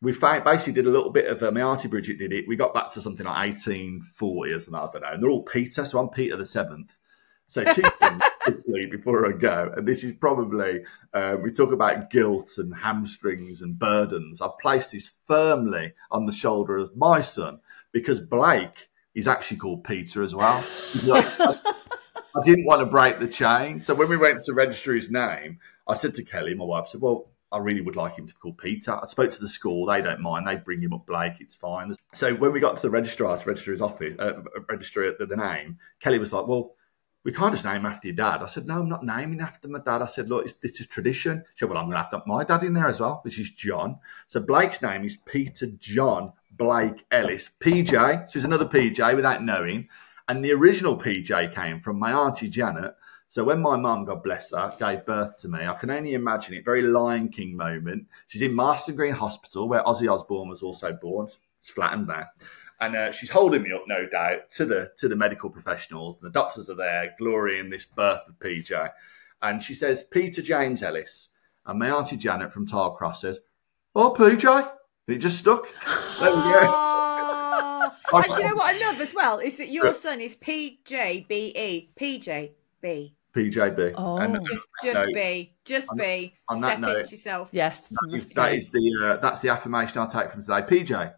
We basically did a little bit of my auntie Bridget did it. We got back to something like 1840 or something, I don't know. And they're all Peter, so I'm Peter the 7th. So two things quickly before I go, and this is probably, we talk about guilt and hamstrings and burdens. I've placed this firmly on the shoulder of my son, because Blake is actually called Peter as well. I didn't want to break the chain. So when we went to register his name, I said to Kelly, my wife, said, well, I really would like him to be called Peter. I spoke to the school. They don't mind. They bring him up Blake. It's fine. So when we got to the registrar to register his office, register the name, Kelly was like, well, we can't just name after your dad. I said, no, I'm not naming after my dad. I said, look, this is tradition. She said, well, I'm going to have to have my dad in there as well, which is John. So Blake's name is Peter John Blake Ellis. PJ, so he's another PJ without knowing. And the original PJ came from my auntie Janet. So when my mum, God bless her, gave birth to me, I can only imagine it, very Lion King moment. She's in Marston Green Hospital, where Ozzy Osbourne was also born. It's flattened there. And she's holding me up, no doubt, to the medical professionals. And the doctors are there, glorying this birth of PJ. And she says, Peter James Ellis. And my auntie Janet from Tarcross says, oh, PJ. And it just stuck. There we go. And do you know what I love as well? Is that your son is PJBE. PJB. PJB. Oh, and just be. Step into yourself. Yes. That's the affirmation I'll take from today. PJ.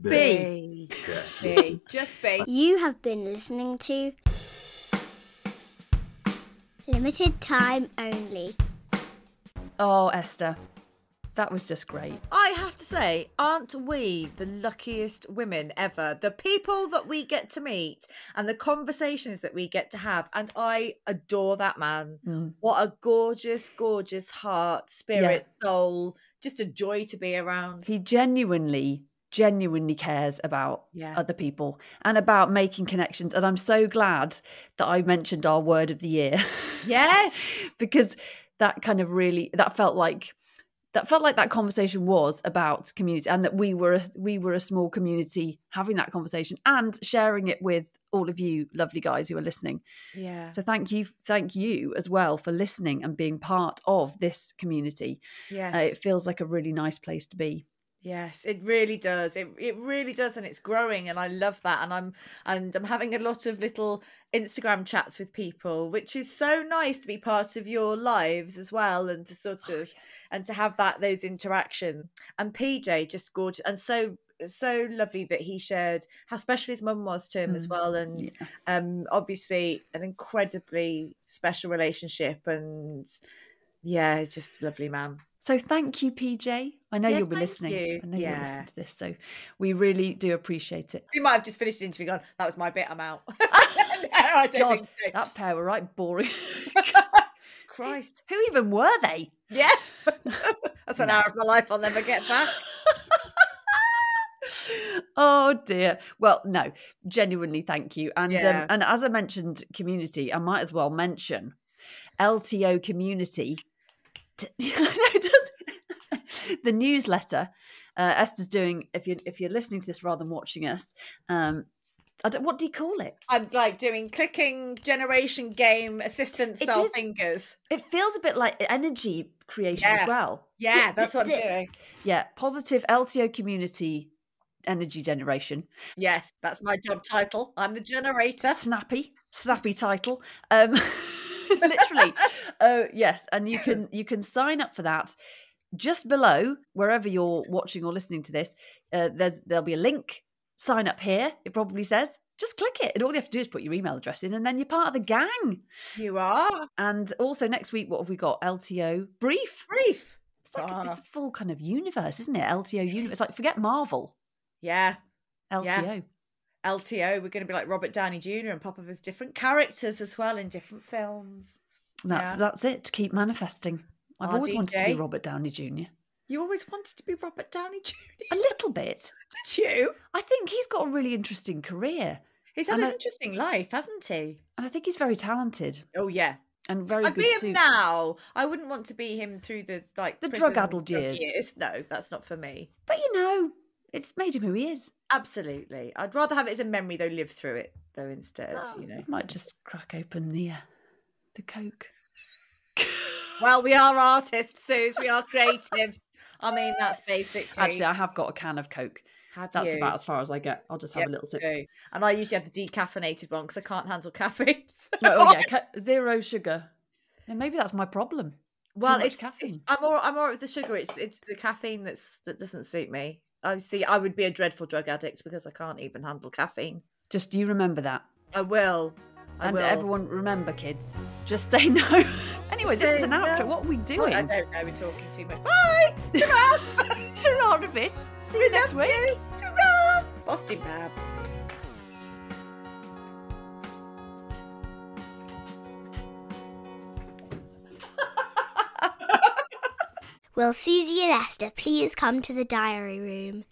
B. Yeah. B. Just B. You have been listening to Limited Time Only. Oh, Esther, That was just great. I have to say, aren't we the luckiest women ever? The people that we get to meet and the conversations that we get to have. And I adore that man. What a gorgeous, gorgeous heart, spirit, soul. Just a joy to be around. He genuinely cares about other people and about making connections. And I'm so glad that I mentioned our word of the year. Yes. Because that kind of really, that felt like that conversation was about community, and that we were a small community having that conversation and sharing it with all of you lovely guys who are listening. Yeah. So thank you as well for listening and being part of this community. Yes. It feels like a really nice place to be. Yes, it really does. It really does, and it's growing, and I love that. And I'm having a lot of little Instagram chats with people, which is so nice to be part of your lives as well, and to sort of and to have those interactions. And PJ, just gorgeous, and so lovely that he shared how special his mum was to him as well, and obviously an incredibly special relationship, and just a lovely man. So thank you, PJ. I know you'll be listening. I know you'll listen to this. So we really do appreciate it. We might have just finished the interview gone, that was my bit, I'm out. No, I don't think so. That pair were right boring. Christ. Who even were they? Yeah. That's an hour of my life I'll never get back. Oh dear. Well, no, genuinely thank you. And and as I mentioned community, I might as well mention LTO Community. The newsletter Esther's doing. If you're listening to this rather than watching us, what do you call it? I'm like doing clicking generation game assistant style fingers. It feels a bit like energy creation as well. Yeah, that's what I'm doing. Yeah, positive LTO community energy generation. Yes, that's my job title. I'm the generator. Snappy title. Literally. Yes, and you can sign up for that just below wherever you're watching or listening to this. There'll be a link. Sign up here. It probably says. Just click it, and all you have to do is put your email address in, and then you're part of the gang. You are. And also next week, what have we got? LTO Brief. Brief. It's like it's a full kind of universe, isn't it? LTO universe. It's like forget Marvel. Yeah. LTO. Yeah. LTO, we're going to be like Robert Downey Jr. and pop up as different characters as well in different films. That's it. To keep manifesting. I've always wanted to be Robert Downey Jr. You always wanted to be Robert Downey Jr.? A little bit. Did you? I think he's got a really interesting career. He's had an interesting life, hasn't he? And I think he's very talented. Oh, yeah. And very I'd good be suits. him now. I wouldn't want to be him through the drug-addled years. No, that's not for me. But it's made him who he is. Absolutely. I'd rather have it as a memory, though, live through it, though, instead, Might just crack open the Coke. Well, we are artists, Suze. We are creatives. I mean, that's basically... Actually, I have got a can of Coke. That's about as far as I get. I'll just have a little sip. Too. And I usually have the decaffeinated one because I can't handle caffeine. Zero sugar. Yeah, maybe that's my problem. Well, Too much caffeine. I'm all right with the sugar. It's the caffeine that doesn't suit me. I would be a dreadful drug addict because I can't even handle caffeine. Just you remember that. I will. Everyone remember, kids. Just say no. Anyway, this is an outro. What are we doing? I don't know. We're talking too much. Bye. Ta-ra. Ta-ra a bit. See you next week. Ta-ra. Boston Bab. Will Susie and Esther please come to the diary room?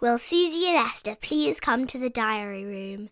Will Susie and Esther please come to the diary room?